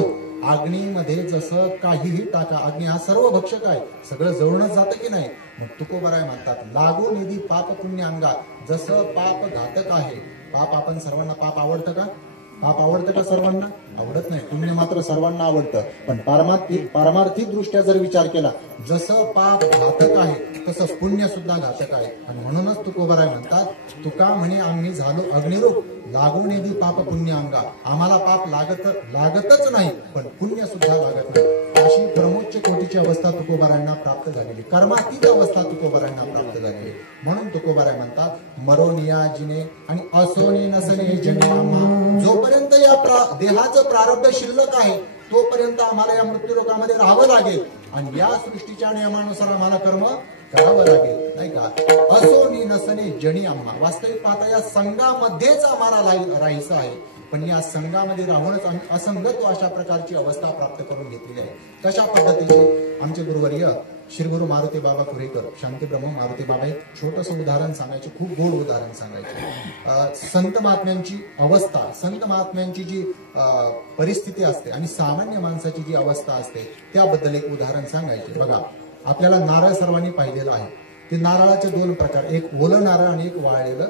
अग्नीमध्ये जसं काहीही टाका, अग्नी हा सर्व भक्षक आहे, सगळं जळूनच जातं की नाही? मग तुकोबाराय म्हणतात लागू निधी पाप पुण्य अंगा. जसं पाप घातक आहे, पाप आपण सर्वांना, पाप आवडतं का? पाप आवडतं का सर्वांना? आवडत नाही. पुण्य मात्र सर्वांना आवडतं. पण पारमार्थिक दृष्ट्या जर विचार केला, जसं पाप घातक आहे तसं पुण्य सुद्धा घातक आहे. आणि म्हणूनच तुकोबाराय म्हणतात तुका म्हणे आम्ही झालो अग्निरूप, लागून येदी पाप पुण्य अंगा. आम्हाला पाप लागतच नाही, पण पुण्य सुद्धा लागत नाही. अशी परमोच्च कोटीची अवस्था तुकोबारायांना प्राप्त झालेली, कर्मातीत अवस्था तुकोबारायांना प्राप्त झालेली. म्हणून तुकोबाराय म्हणतात मरोनिया जिने आणि असोनी नसने जने आम्हा. जोपर्यंत या देहाचं प्रारब्ध शिल्लक आहे तोपर्यंत आम्हाला या मृत्यूलोकामध्ये राहावं लागेल, आणि या सृष्टीच्या नियमानुसार आम्हाला कर्म करावं लागेल, नाही का? असोनी नसने जनी आम्हा. वास्तविक पाहता या संघामध्येच आम्हाला राहायचं आहे, पण या संघामध्ये राहूनच आम्ही असंगत अशा प्रकारची अवस्था प्राप्त करून घेतलेली आहे. तशा पद्धतीचे आमचे गुरुवर्य श्री गुरु मारुती बाबा कुरेकर, शांतीब्रह्म मारुती बाबा, एक छोटंसं उदाहरण सांगायचे, खूप गोड उदाहरण सांगायचे. संत महात्म्यांची अवस्था, संत महात्म्यांची जी परिस्थिती असते आणि सामान्य माणसाची जी अवस्था असते त्याबद्दल एक उदाहरण सांगायचे. बघा, आपल्याला नारळ सर्वांनी पाहिलेला आहे. ते नारळाचे दोन प्रकार, एक ओलं नारळ आणि एक वाळलेलं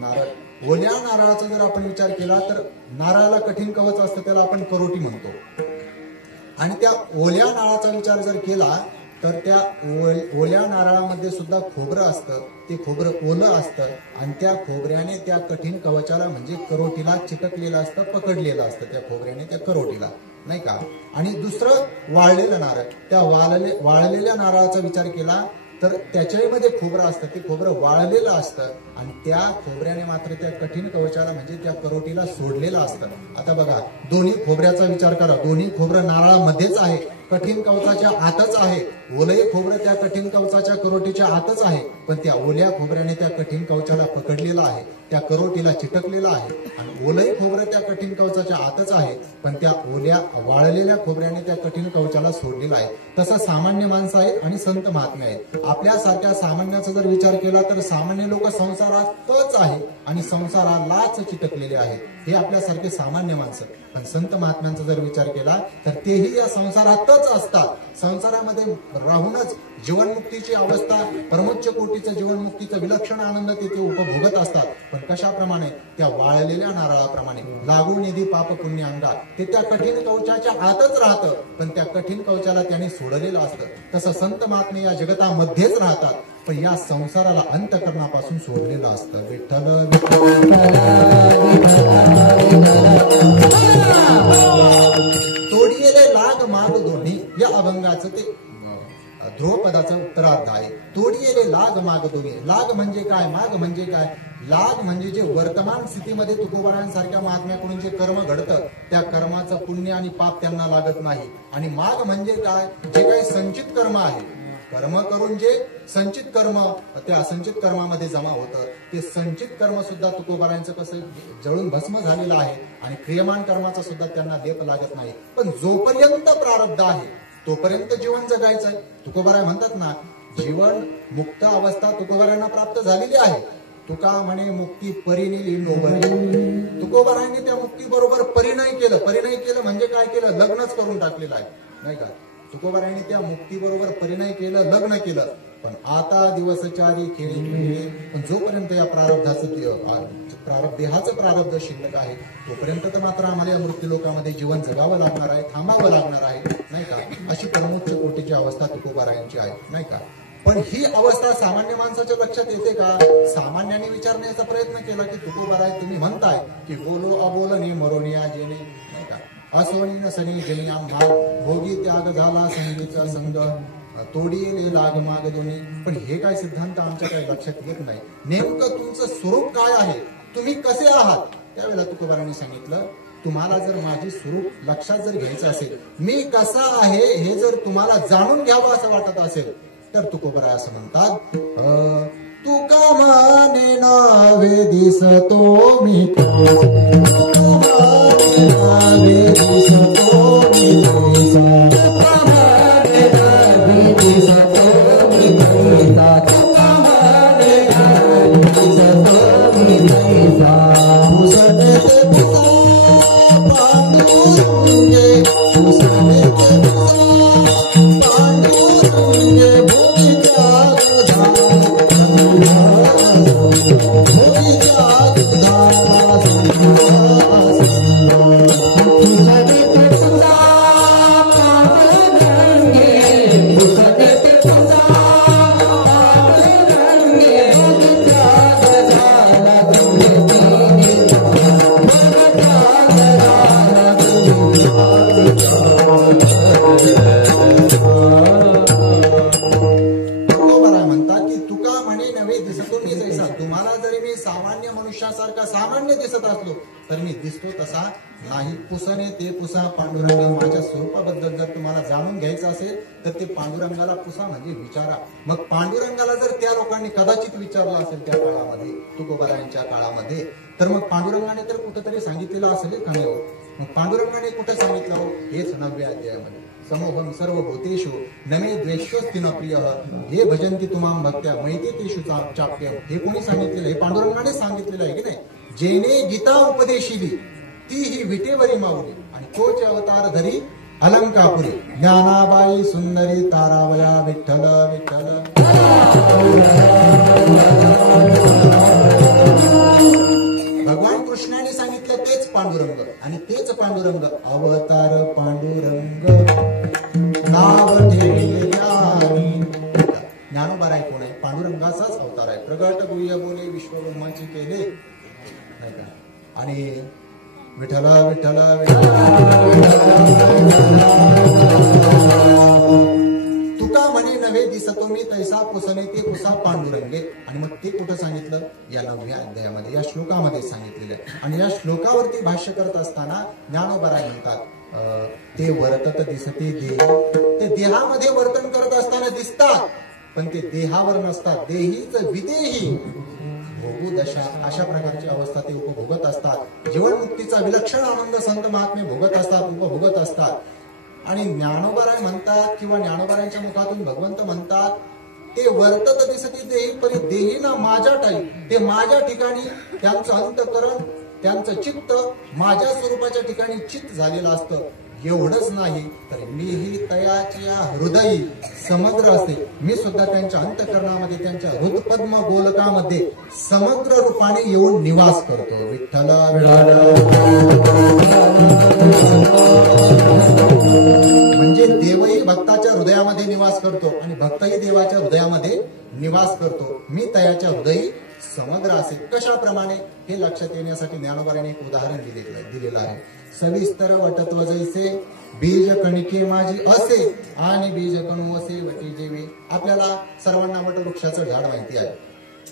नारळ. ओल्या नारळाचा जर आपण विचार केला तर नारळाला कठीण कवच असतं, त्याला आपण करोटी म्हणतो. आणि त्या ओल्या नारळाचा विचार जर केला तर त्या ओल्या नारळामध्ये सुद्धा खोबरं असतं, ते खोबरं ओलं असतं आणि त्या खोबऱ्याने त्या कठीण कवचाला म्हणजे करोटीला चिटकलेलं असतं, पकडलेलं असतं त्या खोबऱ्याने त्या करोटीला, नाही का. आणि दुसरं वाळलेलं नारळ, त्या वाळलेल्या नारळाचा विचार केला तर त्याच्यामध्ये खोबरं असतं, ते खोबरं वाळलेलं असतं आणि त्या खोबऱ्याने मात्र त्या कठीण कवचाला म्हणजे त्या करोटीला सोडलेलं असतं. आता बघा, दोन्ही खोबऱ्याचा विचार करा, दोन्ही खोबरं नारळामध्येच आहे, कठीण कवचाच्या आतच आहे. ओलही खोबरं त्या कठीण कवचाच्या करोटीच्या आतच आहे, पण त्या ओल्या खोबऱ्याने त्या कठीण कवचाला पकडलेलं आहे, त्या करोटीला चिटकलेलं आहे. आणि ओलही खोबरं त्या कठीण कवचाच्या आतच आहे, पण त्या ओल्या वाळलेल्या खोबऱ्याने त्या कठीण कवचाला सोडलेलं आहे. तसं सामान्य माणसं आहेत आणि संत महात्मे आहेत. आपल्यासारख्या सामान्याचा जर विचार केला तर सामान्य लोक संसारातच आहे आणि संसारालाच चिटकलेले आहेत, हे आपल्यासारखे सामान्य माणसं. पण संत महात्म्यांचा जर विचार केला तर तेही या संसारातच असतात, संसारामध्ये राहूनच जीवनमुक्तीची अवस्था, परमोच्च कोटीचं जीवनमुक्तीचा विलक्षण आनंद तिथे उपभोगत असतात. पण कशाप्रमाणे? त्या वाळलेल्या नारळाप्रमाणे. लागू निधी पाप पुण्य अंगा, ते त्या कठीण कवचाच्या आतच राहतं, पण त्या कठीण कवचाला त्याने सोडलेलं असतं. तसं संत महात्मे या जगतामध्येच राहतात, पण या संसाराला अंतःकरणापासून सोडलेलं असतं. विठ्ठल तोडिले लाग माग दोन्ही, या अभंगाचं ते ध्रुवपदाचं उत्तरार्ध आहे. तोडिले लाग माग दोन्ही. लाग म्हणजे काय, माग म्हणजे काय? लाग म्हणजे जे वर्तमान स्थितीमध्ये तुकोबारांसारख्या महात्म्याकडून जे कर्म घडतं त्या कर्माचं पुण्य आणि पाप त्यांना लागत नाही. आणि माग म्हणजे काय? जे काही संचित कर्म आहे, कर्म करून जे संचित कर्म त्या संचित कर्मामध्ये जमा होतं, ते संचित कर्म सुद्धा तुकोबारांचं कसं जळून भस्म झालेलं आहे आणि क्रियमान कर्माचा सुद्धा त्यांना लेप लागत नाही. पण जोपर्यंत प्रारब्ध आहे तोपर्यंत जीवन जगायचं आहे. तुकोबाराय म्हणतात ना, जीवन मुक्त अवस्था तुकोबारायांना प्राप्त झालेली आहे. तुका म्हणे मुक्ती परिणिली नोबरी. तुकोबारायांनी त्या मुक्ती बरोबर परिणय केलं. परिणय केलं म्हणजे काय केलं? लग्नच करून टाकलेलं आहे, नाही का. तुकोबारायांनी त्या मुक्ती बरोबर परिणय केलं, लग्न केलं. पण आता दिवसचारी खेळी, पण जोपर्यंत या देहाचं प्रारब्ध शिल्लक आहे तोपर्यंत तर मात्र आम्हाला या मृत्यू लोकांमध्ये जीवन जगावं लागणार आहे, थांबावं लागणार आहे, नाही का. अशी परमोच्च कोटीची अवस्था तुकोबारायांची आहे, नाही का. पण ही अवस्था सामान्य माणसाच्या लक्षात येते का? सामान्याने विचारण्याचा प्रयत्न केला की तुकोबाराय तुम्ही म्हणताय की बोलो अबोलने मरोनिया जेणे, नाही का, असोनी नसनी जनी आम्हा भोगी त्याग झाला संगीचा संग तोडिले लाग माग दोन्ही. पण हे काय सिद्धांत आमच्या काही लक्षात येत नाही. नेमकं तुमचं स्वरूप काय आहे, तुम्ही कसे आहात? त्यावेळेला तुकोबारांनी सांगितलं, तुम्हाला जर माझी स्वरूप लक्षात जर घ्यायचं असेल, मी कसा आहे हे जर तुम्हाला जाणून घ्यावं असं वाटत असेल तर तुकोबाराय असं म्हणतात, तुका माने नावे दिसतो मी नावे दिसतो मी सामान्य दिसत असलो तर मी दिसतो तसा नाही. पुसणे ते पुसा पांडुरंग. माझ्या स्वरूपाबद्दल जर तुम्हाला जाणून घ्यायचं असेल तर ते पांडुरंगाला पुसा म्हणजे विचारा. मग पांडुरंगाला जर त्या लोकांनी कदाचित विचारलं असेल त्या काळामध्ये, तुकोबारायांच्या काळामध्ये, तर मग पांडुरंगाने तर कुठेतरी सांगितलेलं असेल का नाही हो? मग पांडुरंगाने कुठे सांगितलं हो? हेच 9व्या अध्यायामध्ये, समोहम सर्वभूतेषु नमे द्वेष्योस्ति न प्रिय हे भजन्ति तुमाम भक्त्या मैते तेषु चाप्यम. हे कोणी सांगितलेलं? हे पांडुरंगाने सांगितलेलं आहे की नाही. जेने गीता उपदेशिली ती ही विटेवरी माऊली आणि तोच अवतार धरी अलंकापुरी. ज्ञानाबाई सुंदरी तारावया विठ्ठल विठ्ठल. भगवान कृष्णाने सांगितलं तेच पांडुरंग आणि तेच पांडुरंग. अवतार पांडुरंग नाव ठेवल्या ज्ञानोबा कोण आहे? पांडुरंगाचाच अवतार आहे. प्रगट गुह्य बोले विश्वब्रह्माची केले, नाही का? आणि विठ्ठला विठ्ठला तुका म्हणे नव्हे दिसतो मी तैसा पुसणे ते पुसा पांडुरंगे. आणि मग ते कुठं सांगितलं? या 9व्या अध्यायामध्ये, या श्लोकामध्ये सांगितलेलं आहे. आणि या श्लोकावरती भाष्य करत असताना ज्ञानोबराय म्हणतात ते वर्तत दिसते देह. ते देहामध्ये वर्तन करत असताना दिसतात, पण ते देहावर नसतात. देहीच विदेही भोगू दशा, अशा प्रकारची अवस्था ते उपभोगत असतात. जीवनमुक्तीचा विलक्षण आनंद संत महात्मे भोगत असतात, उपभोगत असतात. आणि ज्ञानोबराय म्हणतात किंवा ज्ञानोबरायांच्या मुखातून भगवंत म्हणतात ते वर्तत दिसती देही परी देही ना माझ्या टाई. ते माझ्या ठिकाणी त्यांचं अंतकरण, त्यांचं चित्त माझ्या स्वरूपाच्या ठिकाणी चित्त झालेलं असतं. एवढंच नाही तर मीही तयाच्या हृदयी समग्र असते. मी सुद्धा त्यांच्या अंतकरणामध्ये, त्यांच्या हृदपद्म गोलकामध्ये समग्र रूपाने येऊन निवास करतो. विठ्ठला म्हणजे देवही भक्ताच्या हृदयामध्ये निवास करतो आणि भक्तही देवाच्या हृदयामध्ये निवास करतो. मी तयाच्या हृदयी समग्र असेल. कशाप्रमाणे हे लक्षात येण्यासाठी ज्ञानोबाने एक उदाहरण दिलेलं आहे. सविस्तर वटत्व जैसे बीज कणिके माझी असे आणि बीज कणू असे वटी जेवे. आपल्याला सर्वांना वटवृक्षाचं झाड माहिती आहे,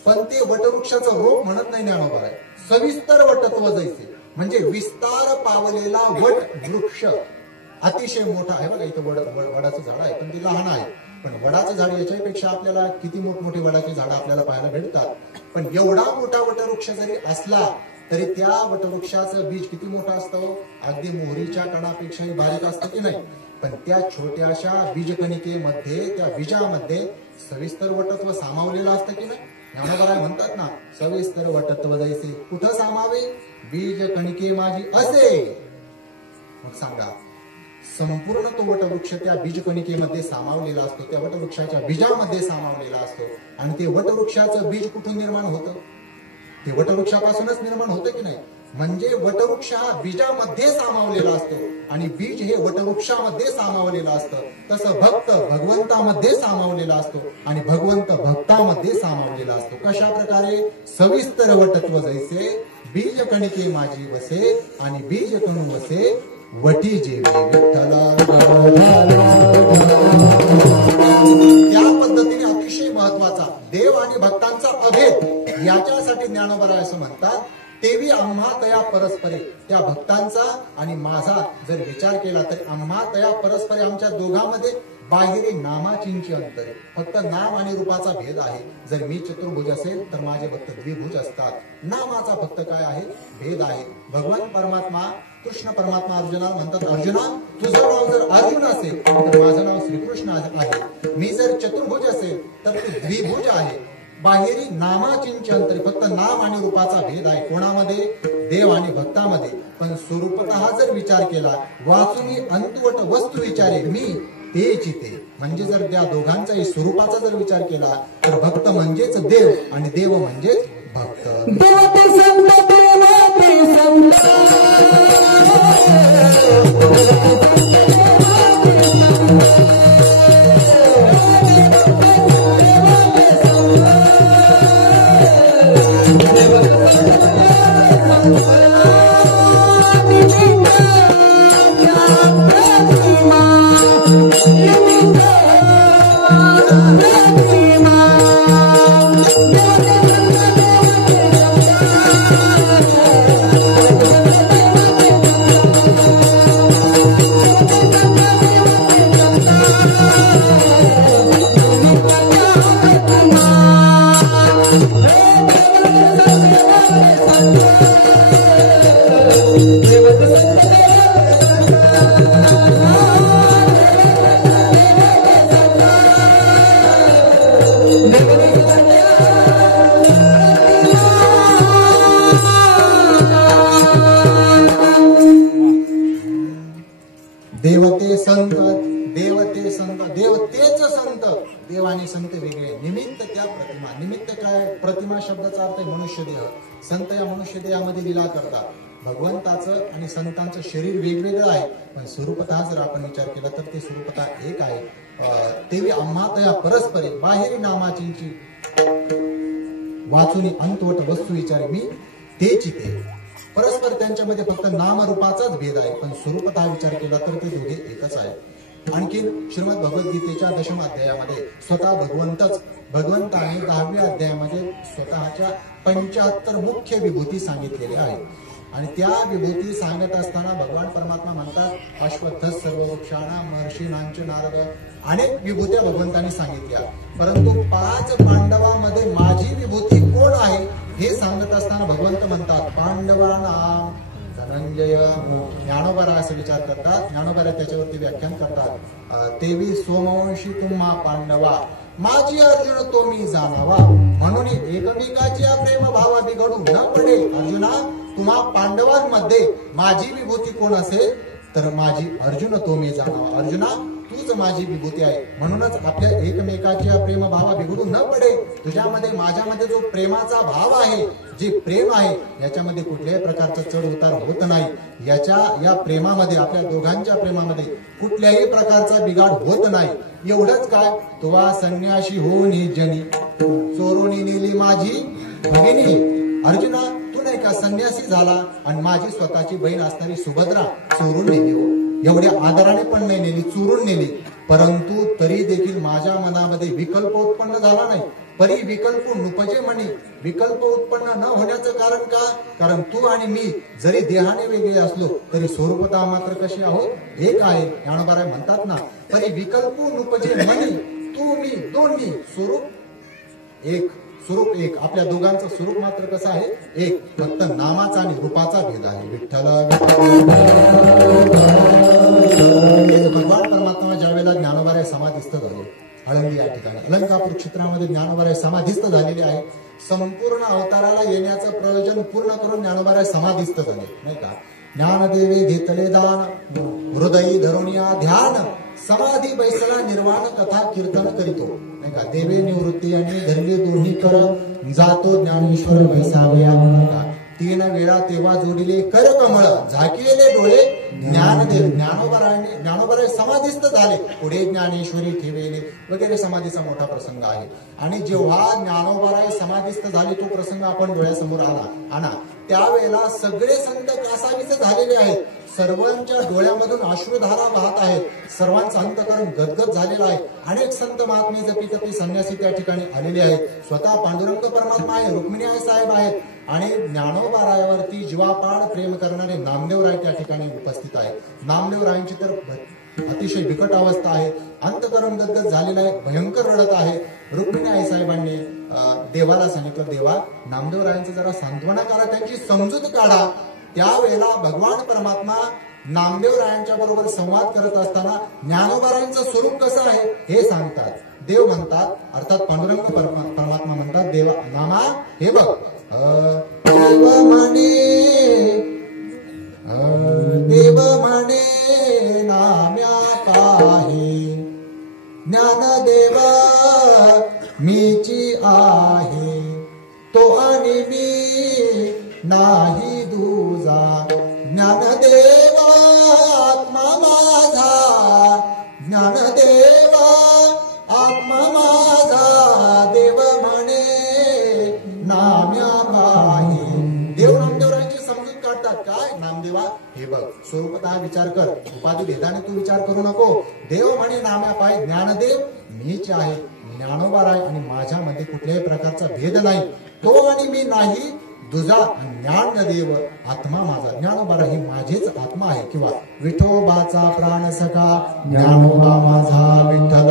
पण ते वटवृक्षाचं रोप म्हणत नाही ज्ञानोबा. सविस्तर वटत्व जैसे म्हणजे विस्तार पावलेला वट वृक्ष अतिशय मोठा आहे. बघा इथं वडाचं झाड आहे, पण ते लहान आहे. पण वडाचं झाड याच्यापेक्षा आपल्याला किती मोठमोठी वडाची झाडं आपल्याला पाहायला भेटतात. पण एवढा मोठा वटवृक्ष जरी असला तरी त्या वटवृक्षाचं बीज किती मोठं असतं? अगदी मोहरीच्या कणापेक्षाही बारीक असतं की नाही? पण त्या छोट्याशा बीजकणिकेमध्ये, त्या बीजामध्ये सविस्तर वटत्व सामावलेलं असतं की नाही? ज्ञानोबा म्हणतात ना सविस्तर वटत्व जैसे. कुठं सामावे? बीज कणिके माझी असे. मग सांगा, संपूर्ण तो वटवृक्ष त्या बीजकणिकेमध्ये सामावलेला असतो, त्या वटवृक्षाच्या बीजामध्ये सामावलेला असतो. आणि ते वटवृक्षाचं बीज कुठून निर्माण होतं? ते वटवृक्षापासूनच निर्माण होतं की नाही? म्हणजे वटवृक्ष हा बीजामध्ये सामावलेला असतो आणि बीज हे वटवृक्षामध्ये सामावलेलं असतं. तसं भक्त भगवंतामध्ये सामावलेला असतो आणि भगवंत भक्तामध्ये सामावलेला असतो. कशा प्रकारे? सविस्तर वटत्व जैसे बीज कणिके माझी वसे आणि बीज कणू वसे वटी जेवे. विठ्ठला त्या पद्धतीने अतिशय महत्वाचा देव आणि भक्तांचा अभेद याच्यासाठी ज्ञानोबा असं म्हणतात तेवी आम्हा तया परस्परे. त्या भक्तांचा आणि माझा जर विचार केला तर आम्हा तया परस्परे, आमच्या दोघांमध्ये बाहेरी नामाचिंची अंतर आहे. फक्त नाम आणि रूपाचा भेद आहे. जर मी चतुर्भुज असेल तर माझे भक्त द्विभुज असतात. नामाचा फक्त काय आहे? भेद आहे. भगवान परमात्मा, कृष्ण परमात्मा अर्जुनाला म्हणतात, अर्जुना तुझं नाव जर अर्जुन असेल तर माझं नाव श्रीकृष्ण आहे. मी जर चतुर्भुज असेल तर तू द्विभुज आहे. बाहेरी नामाचिंची अंतर, फक्त नाम आणि रूपाचा भेद आहे. कोणामध्ये? देव आणि भक्तामध्ये. पण स्वरूपतः जर विचार केला, वाचुनी अंतवट वस्तू विचारे मी तेच ते. म्हणजे जर त्या दोघांचाही स्वरूपाचा जर विचार केला तर भक्त म्हणजेच देव आणि देव म्हणजेच भक्त. देवते संत, देवते संत, देवतेच संत, देव आणि संत वेगळे. निमित्त त्या प्रतिमा. निमित्त काय? प्रतिमा शब्दाचा अर्थ आहे मनुष्य देह. संत या मनुष्य देहामध्ये लीला करतात. भगवंताचं आणि संतांचं शरीर वेगवेगळं आहे, पण स्वरूपतः जर आपण विचार केला तर ते स्वरूपतः एक आहे. तेवी आम्हातया परस्परे बाहेरी नामाची वाचुनी अंतवट वस्तू विचारे मी तेची ते. परस्पर त्यांच्यामध्ये फक्त नामरूपाचाच भेद आहे, पण स्वरूपतः विचार केला तर ते दोघे एकच आहे. आणखी श्रीमद भगवद्गीतेच्या 10व्या अध्यायामध्ये स्वतः भगवंताने 10व्या अध्यायामध्ये स्वतःच्या 75 मुख्य विभूती सांगितलेल्या आहेत. आणि त्या विभूती सांगत असताना भगवान परमात्मा म्हणतात अश्वत्थ सर्व वृक्षाणा महर्षी नांच नारद, अनेक विभूत्या भगवंतांनी सांगितल्या, परंतु 5 पांडवांमध्ये माझी विभूती कोण आहे हे सांगत असताना भगवंत म्हणतात पांडवानां धनंजय. ज्ञानोबा असं विचार करतात, ज्ञानोबा त्याच्यावरती व्याख्यान करतात, तेवी सोमवंशी तुम्हा पांडवा माझी अर्जुन तो मी जाणावा, म्हणून एकमेकाच्या प्रेम भावा बिघडू न पडे. अर्जुना तुम्हा पांडवांमध्ये माझी विभूती कोण असेल तर माझी अर्जुन तो मी जाणावा. अर्जुना तूच माझी विभूती आहे, म्हणूनच आपल्या एकमेकाच्या प्रेम भावा बिघडू न पडे. तुझ्यामध्ये माझ्यामध्ये जो प्रेमाचा भाव आहे, जे प्रेम आहे याच्यामध्ये कुठल्याही प्रकारचा चढ उतार होत नाही. या प्रेमामध्ये आपल्या दोघांच्या प्रेमामध्ये कुठल्याही प्रकारचा बिघाड होत नाही. एवढंच काय तुवा संन्याशी होऊन जनी चोरून नेली माझी भगिनी. अर्जुना तू नाही का संन्यासी झाला आणि माझी स्वतःची बहीण असणारी सुभद्रा चोरून नेली. हो एवढ्या आदराने पण नाही नेली, चोरून नेली, परंतु तरी देखील माझ्या मनामध्ये विकल्प उत्पन्न झाला नाही. परी विकल्प नुपजे म्हणे, विकल्प उत्पन्न न होण्याचं कारण का? कारण तू आणि मी जरी देहाने वेगळे असलो तरी स्वरूपतः मात्र कशी आहोत एक आहे. ज्ञानोबा म्हणतात ना परी विकल्प नुपजे म्हणे, तू मी दोन्ही स्वरूप एक, स्वरूप एक. आपल्या दोघांचं स्वरूप मात्र कसं आहे एक, फक्त नामाचा आणि रूपाचा भेद आहे. विठ्ठल भगवान परमात्मा ज्या वेळेला ज्ञानोबा समाधिस्थ झाले आळंदी या ठिकाणी, अलंकापूर क्षेत्रामध्ये ज्ञानोबा समाधिस्थ झालेले आहे. संपूर्ण अवताराला येण्याचं प्रयोजन पूर्ण करून ज्ञानोबा समाधिस्थ झाले नाही का. ज्ञानदेवे घेतले दान हृदयी धरुनिया ध्यान, समाधी बैसला निर्वाण कथा कीर्तन करीतो नाही का. देवे निवृत्ती आणि धरली दोन्ही कर, जातो ज्ञानेश्वर बैसावया. 3 वेळा तेव्हा जोडिले कर कमळ, झाकिलेले डोळे ज्ञानदेव. ज्ञानोबा समाधिस्थ झाले, पुढे ज्ञानेश्वरी ठेवले वगैरे समाधीचा मोठा प्रसंग आहे. आणि जेव्हा ज्ञानोबा समाधिस्थ झाले तो प्रसंग आपण डोळ्यासमोर आणा. त्यावेळेला सगळे संत कासावीस झालेले आहेत, सर्वांच्या डोळ्यामधून अश्रुधारा वाहत आहेत, सर्वांचं अंतकरण गदगद झालेलं आहे. अनेक संत महात्मे जपी तपी संन्यासी त्या ठिकाणी आलेले आहेत. स्वतः पांडुरंग परमात्मा आहे, रुक्मिणी आई साहेब आहेत आणि ज्ञानोबारायावरती जीवापाड प्रेम करणारे नामदेवराय त्या ठिकाणी उपस्थित आहेत. नामदेवरायांची तर अतिशय बिकट अवस्था आहे, अंतकरण गदगद झालेलं आहे, भयंकर रडत आहे. रुक्मिणी आई साहेबांनी देवाला सांगितलं, देवा नामदेवरायांचं जरा सांत्वना करा, त्यांची समजूत काढा. त्यावेळेला भगवान परमात्मा नामदेवरायांच्या बरोबर संवाद करत असताना ज्ञानोबारायांचं स्वरूप कसं आहे हे सांगतात. देव म्हणतात, अर्थात पांडुरंग परमात्मा म्हणतात, देवा नामा हे बघ देव म्हणे नाम्या पाहे, ज्ञानदेव मीची आहे, तो आणि मी नाही दुजा. ज्ञानदेव आत्मा माझा, ज्ञानदेव आत्मा माझा, देव म्हणे नाम्या पाहे. देव नामदेवरायांची समजूत काढतात. काय नामदेवा हे बघ स्वरूपतः विचार कर, उपाधी भेदाने तू विचार करू नको. देव म्हणे नाम्या पाहे, ज्ञानदेव मीच आहे. ज्ञानोबाराय आणि माझ्यामध्ये कुठल्याही प्रकारचा भेद नाही, तो आणि मी नाही दुजा. ज्ञानदेव आत्मा माझा, ज्ञानोबा ही माझीच आत्मा आहे. किंवा विठोबाचा प्राण सखा ज्ञानोबा माझा विठ्ठल.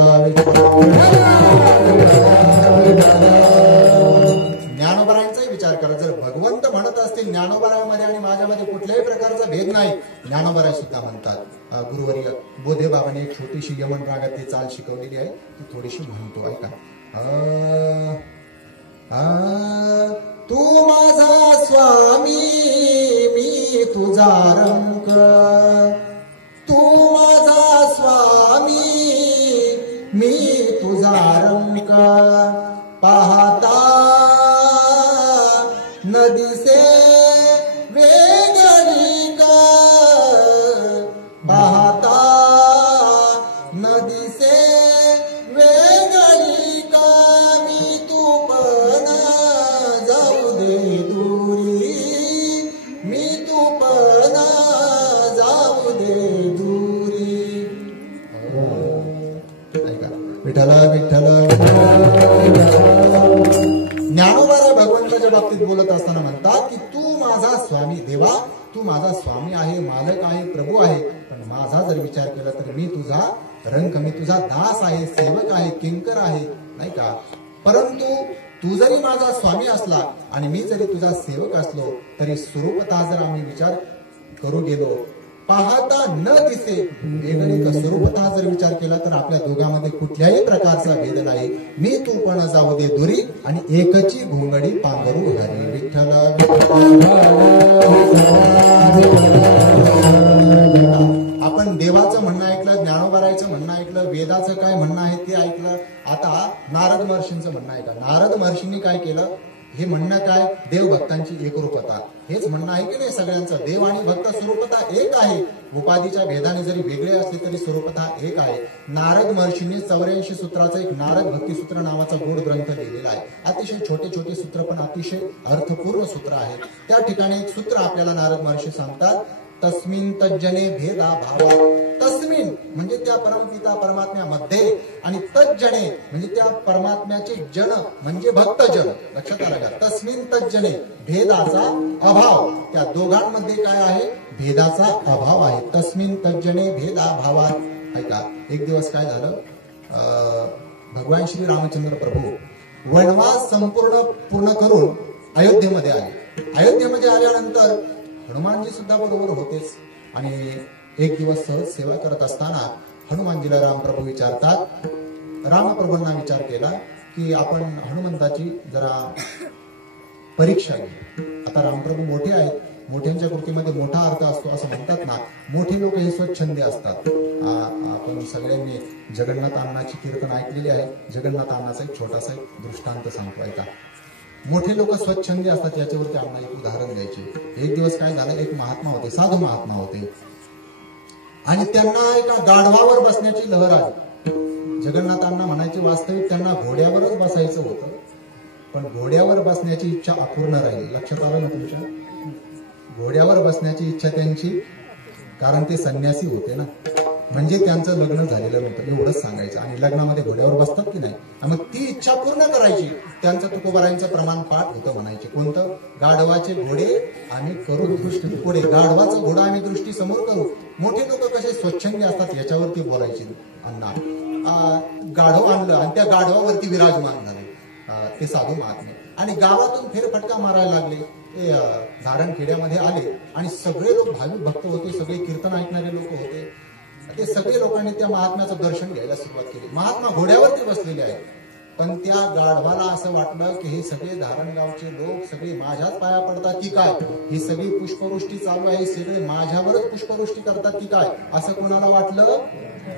ज्ञानोबारायांचाही विचार करा, जर भगवंत म्हणत असतील ज्ञानोबारायामध्ये आणि माझ्यामध्ये कुठल्याही प्रकारचा भेद नाही, ज्ञानोबाराय सुद्धा म्हणतात. गुरुवर्य बोधे बाबांनी एक छोटीशी यमन रागातली चाल शिकवलेली आहे, ती थोडीशी म्हणतो ऐका. तू माझा स्वामी मी तुझा रंक, तू माझा स्वामी मी तुझा रंक. पाहता नदीसे वेगळे विठ्ठल विठ्ठल. ज्ञानोबाराय भगवंताच्या बाबतीत बोलत असताना म्हणतात की तू माझा स्वामी देवा, तू माझा स्वामी आहे, मालक आहे, प्रभू आहे. पण माझा जर विचार केला तर मी तुझा रंक, मी तुझा दास आहे, सेवक आहे, किंकर आहे, नाही का. परंतु तू जरी माझा स्वामी असला आणि मी जरी तुझा सेवक असलो तरी स्वरूपता जर आम्ही विचार करू गेलो, पाहता न दिसे वेगळी स्वरूपता जर विचार केला तर आपल्या दोघांमध्ये कुठल्याही प्रकारचा भेद नाही. मी तू पण जाऊ दे दुरी आणि एकची घोंगडी पांघरू हरी. विठ्ठल आपण देवाचं म्हणणं ऐकलं, ज्ञानोबारायचं म्हणणं ऐकलं, वेदाचं काय म्हणणं आहे ते ऐकलं. आता नारद महर्षींचं म्हणणं ऐका. नारद महर्षींनी काय केलं, हे म्हणणं काय, देवभक्तांची एकरूपता, हेच म्हणणं आहे की नाही सगळ्यांचं. देव आणि भक्त स्वरूपता एक आहे, उपाधीच्या भेदाने जरी वेगळे असले तरी स्वरूपता एक आहे. नारद महर्षींनी 84 सूत्राचा एक नारद भक्तिसूत्र नावाचा गोड ग्रंथ लिहिलेला आहे. अतिशय छोटे छोटे सूत्र पण अतिशय अर्थपूर्ण सूत्र आहे. त्या ठिकाणी एक सूत्र आपल्याला नारद महर्षी सांगतात, तस्मिन तज्जने भेदा भावा. तस्मिन म्हणजे त्या परमपिता परमात्म्यामध्ये आणि तज्जने म्हणजे त्या परमात्म्याचे जन म्हणजे भक्तजन. लक्षात आलं का. तस्मिन तज्जने भेदाचा अभाव, त्या दोघांमध्ये काय आहे, भेदाचा अभाव आहे. तस्मिन तज्जने भेदा भावा. ऐका, एक दिवस काय झालं, भगवान श्री रामचंद्र प्रभू वनवास पूर्ण करून अयोध्येमध्ये आले. अयोध्येमध्ये आल्यानंतर हनुमानजी सुद्धा बरोबर होतेच. आणि एक दिवस सहज सेवा करत असताना हनुमानजीला रामप्रभू विचारतात, रामप्रभूंना विचार केला की आपण हनुमंताची जरा परीक्षा घेऊ. आता रामप्रभू मोठे आहेत, मोठ्यांच्या कृतीमध्ये मोठा अर्थ असतो असं म्हणतात ना. मोठे लोक हे स्वच्छंदी असतात. आपण सगळ्यांनी जगन्नाथ अण्णाची कीर्तन ऐकलेली आहे. जगन्नाथ अण्णाचा एक छोटासा एक दृष्टांत सांगतो ऐका. मोठे लोक स्वच्छंदी असतात, याच्यावरती आपण एक उदाहरण द्यायचे. एक दिवस काय झालं, एक महात्मा होते, साधू महात्मा होते, आणि त्यांना एका गाढवावर बसण्याची लहर आली. जगन्नाथांना म्हणायचे वास्तविक त्यांना घोड्यावरच बसायचं होतं, पण घोड्यावर बसण्याची इच्छा अपूर्ण राहिली. लक्षात आलं ना तुमच्या, घोड्यावर बसण्याची इच्छा त्यांची, कारण ते संन्यासी होते ना, म्हणजे त्यांचं लग्न झालेलं नव्हतं, एवढंच सांगायचं. आणि लग्नामध्ये घोड्यावर बसतात की नाही, मग ती इच्छा पूर्ण करायची. त्यांचं तुकोबारायांचं प्रमाण पाठ होतं, म्हणायचे कोणतं, गाढवाचे घोडे आम्ही करू दृष्टी पुढे, गाढवाचं घोडा आम्ही दृष्टी समोर करू. मोठे लोक कसे स्वच्छंदी असतात याच्यावरती बोलायचे. अण्णा गाढव आणलं आणि त्या गाढवावरती विराजमान झाले ते साधू महात्मे, आणि गावातून फेरफटका मारायला लागले. ते धारण खेड्यामध्ये आले आणि सगळे लोक भाविक भक्त होते, सगळे कीर्तन ऐकणारे लोक होते. ते सगळे लोकांनी त्या महात्म्याचं दर्शन घ्यायला सुरुवात केली. महात्मा घोड्यावरती बसलेले आहेत, पण त्या गाढवाला असं वाटलं की हे सगळे धारणगावचे लोक सगळे माझ्याच पाया पडतात की काय, ही सगळी पुष्पवृष्टी चालू आहे, सगळे माझ्यावरच पुष्पवृष्टी करतात की काय, असं कोणाला वाटलं,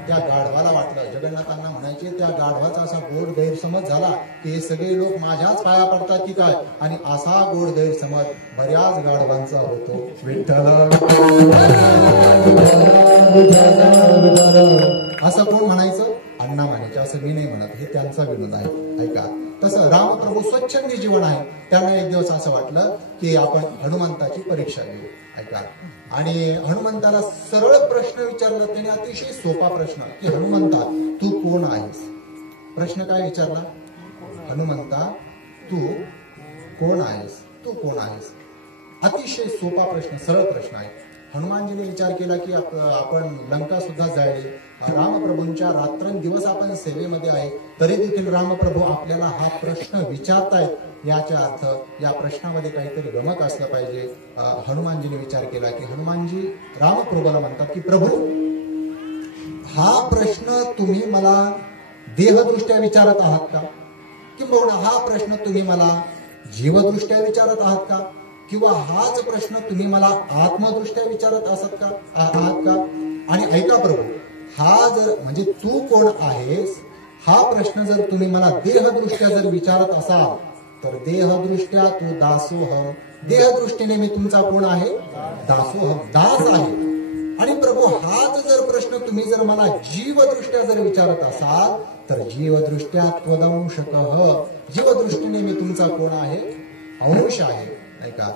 त्या गाढवाला वाटलं. जगन्नाथांना म्हणायचे त्या गाढवाचा असा गोड गैरसमज झाला की हे सगळे लोक माझ्याच पाया पडतात की काय, आणि असा गोड गैरसमज बऱ्याच गाढवांचा होतो. विठ्ठल असं कोण म्हणायचं, अण्णा म्हणायचे, असं मी नाही म्हणत, हे त्यांचा विनोद आहे. ऐका, तसं रामप्रभू स्वच्छंदी जीवन आहे. त्यांना एक दिवस असं वाटलं की आपण हनुमंताची परीक्षा घेऊ. ऐका, आणि हनुमंताला सरळ प्रश्न विचारला त्याने, अतिशय सोपा प्रश्न की हनुमंता तू कोण आहेस. प्रश्न काय विचारला, हनुमंता तू कोण आहेस, तू कोण आहेस. अतिशय सोपा प्रश्न, सरळ प्रश्न आहे. हनुमानजीने विचार केला की आपण लंका सुद्धा जाळली, रामप्रभूंच्या रात्रंदिवस आपण सेवेमध्ये आहे, तरी देखील रामप्रभू आपल्याला हा प्रश्न विचारतायत, याचा अर्थ या प्रश्नामध्ये काहीतरी गमक असलं पाहिजे. हनुमानजीने विचार केला की हनुमानजी रामप्रभूला म्हणतात की प्रभू हा प्रश्न तुम्ही मला देहदृष्ट्या विचारत आहात का, किंवा हा प्रश्न तुम्ही मला जीवदृष्ट्या विचारत आहात का, किंवा हाच प्रश्न तुम्ही मला आत्मदृष्ट्या विचारत आहात का. आणि ऐका प्रभू, हा जर म्हणजे तू कोण आहेस हा प्रश्न जर तुम्ही मला देहदृष्ट्या जर विचारत असाल तर देहदृष्ट्या तू दासोहम, देहदृष्टीने मी तुमचा कोण आहे, दासोहम, दास आहे. आणि प्रभू हाच जर प्रश्न तुम्ही जर मला जीवदृष्ट्या जर विचारत असाल तर जीवदृष्ट्या त्वदंशकः, जीवदृष्टीने मी तुमचा कोण आहे, अंश आहे. ऐका,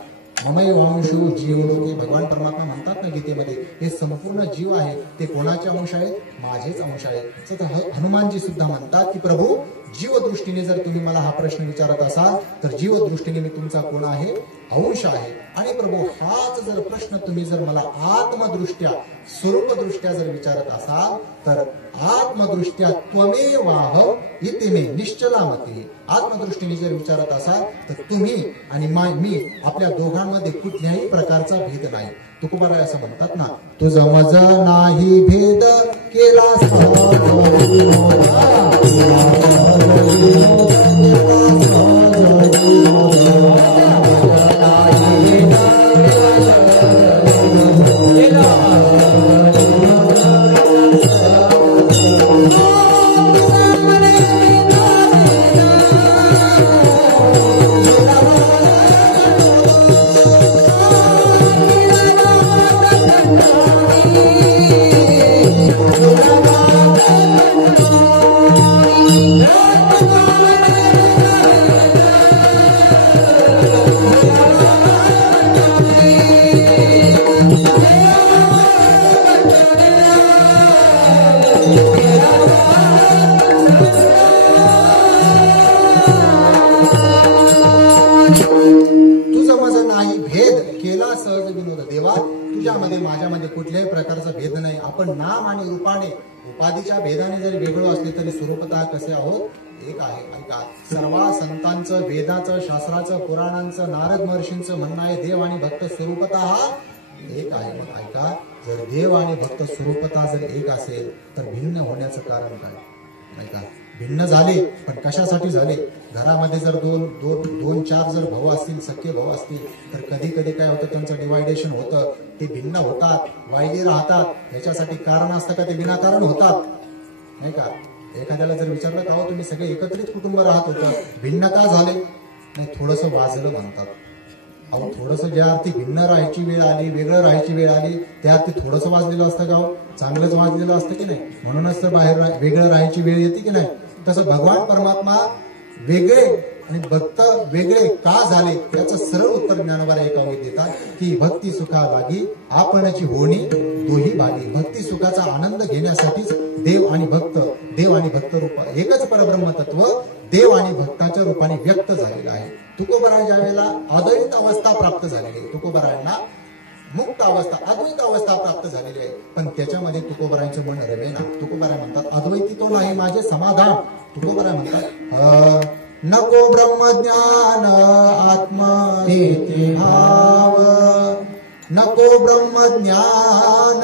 ममय वांशो जीव लोके, भगवान परमात्मा म्हणतात ना गीतेमध्ये, हे संपूर्ण जीव आहे ते कोणाचे अंश आहेत? माझेच अंश आहेत. तर हनुमानजी सुद्धा म्हणतात की प्रभू, जीवदृष्टीने जर तुम्ही मला हा प्रश्न विचारत असाल तर जीवदृष्टीने मी तुमचा कोण आहे? अंश आहे. आणि प्रभू, हाच जर प्रश्न तुम्ही जर मला आत्मदृष्ट्या, स्वरूपदृष्ट्या जर विचारत असाल तर आत्मदृष्ट्या त्वमेवाह इति मे निश्चलामती, आत्मदृष्टीने जर विचारत असाल तर तुम्ही आणि मी, आपल्या दोघांमध्ये कुठल्याही प्रकारचा भेद नाही. तुकोबाराय असं म्हणतात ना, तुझा मज नाही भेद केला माझ्यामध्ये कुठल्याही प्रकारचा भेद नाही. आपण नाम आणि रूपाने, उपाधीच्या भेदाने जरी वेगळं असले तरी स्वरूपतः कसे आहोत? एक आहे. ऐका, सर्व संतांचं, वेदाचं, शास्त्राचं, पुराणांचं, नारद महर्षींचं म्हणणं आहे देव आणि भक्त स्वरूपतः एक आहे. मग ऐका, जर देव आणि भक्त स्वरूपतः जर एक असेल तर भिन्न होण्याचं कारण काय? ऐका, भिन्न झाले पण कशासाठी झाले? घरामध्ये जर दोन चार जर भाऊ असतील, सख्खे भाऊ असतील, तर कधी कधी काय होतं, त्यांचं डिवायडेशन होतं, ते भिन्न होतात, वायली राहतात. याच्यासाठी कारण असतं का? ते विनाकारण होतात, नाही का? एखाद्याला जर विचारलं का हो तुम्ही सगळे एकत्रित कुटुंब राहत होतं, भिन्न का झाले? नाही, थोडंसं वाजलं म्हणतात. अहो, थोडंसं ज्या अर्थी भिन्न राहायची वेळ आली, वेगळं राहायची वेळ आली, त्या अर्थी थोडंसं वाजलेलं असतं का? चांगलंच वाजलेलं असतं की नाही? म्हणूनच तर बाहेर वेगळं राहायची वेळ येते की नाही? तसं भगवान परमात्मा वेगळे आणि भक्त वेगळे का झाले याचं सरळ उत्तर ज्ञानोबा एकावत देतात की भक्ती सुखा लागी आपणची होणी दोही भागी. भक्ती सुखाचा आनंद घेण्यासाठीच देव आणि भक्त रूप एकच परब्रह्म तत्व देव आणि भक्ताच्या रूपाने व्यक्त झालेलं आहे. तुकोबाराय ज्या वेळेला अद्वैत अवस्था प्राप्त झालेली आहे, तुकोबारायांना मुक्त अवस्था, अद्वैत अवस्था प्राप्त झालेली आहे, पण त्याच्यामध्ये तुकोबारायांचं मन रमेना. तुकोबाराय म्हणतात अद्वैती तो नाही माझे समाधान. तुकोबाराय म्हणतात नको ब्रह्मज्ञान आत्मनेति भाव, नको ब्रह्मज्ञान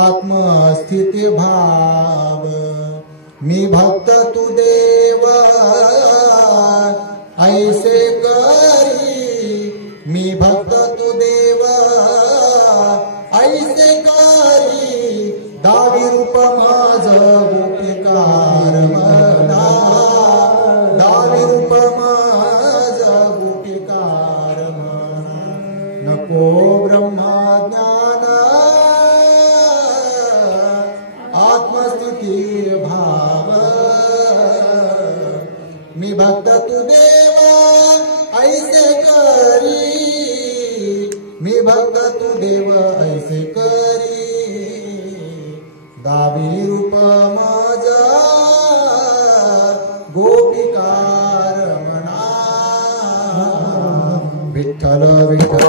आत्मस्थिती भाव, मी भक्त तू देव ऐसे करी, मी भक्त तू देव ऐसे करी, दावी रूप माझ गोपिकार म्हणा, दावी रूप माझ गोपिकार म्हणा, नको ब्रह्मज्ञान आत्मस्थिती भाव, मी भक्त तू देव ऐसे करी, मी भक्त तू देव ऐसे करी, दावी रूप माझा गोपिकार म्हणा. विठ्ठल विठ्ठल.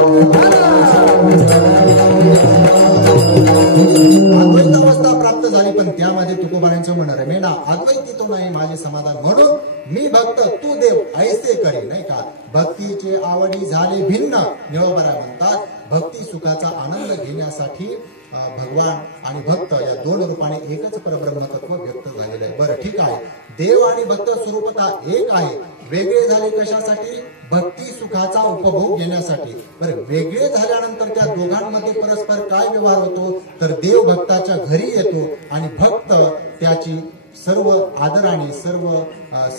अद्वैत अवस्था प्राप्त झाली पण त्यामध्ये तुकोबारायांचं म्हणणार आहे मेना अद्वैती तो नाही माझे समाधान, म्हणून मी भक्त तू देव ऐसे करी, नाही का? भक्तीचे आवडी झाले भिन्न. निळोबाराय म्हणतात भक्ती सुखाचा आनंद घेण्यासाठी भगवान आणि भक्त या दोन रूपाने एकच परब्रह्म तत्व व्यक्त झालेलं आहे. बरं, ठीक आहे, देव आणि भक्त स्वरूपतः एक आहे, वेगळे झाले कशासाठी? भक्ती सुखाचा उपभोग घेण्यासाठी. बरं, वेगळे झाल्यानंतर त्या दोघांमध्ये परस्पर काय व्यवहार होतो? तर देव भक्ताच्या घरी येतो आणि भक्त त्याची सर्व आदराने, सर्व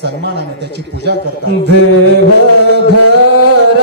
सन्मानाने त्याची पूजा करतात. देव घरा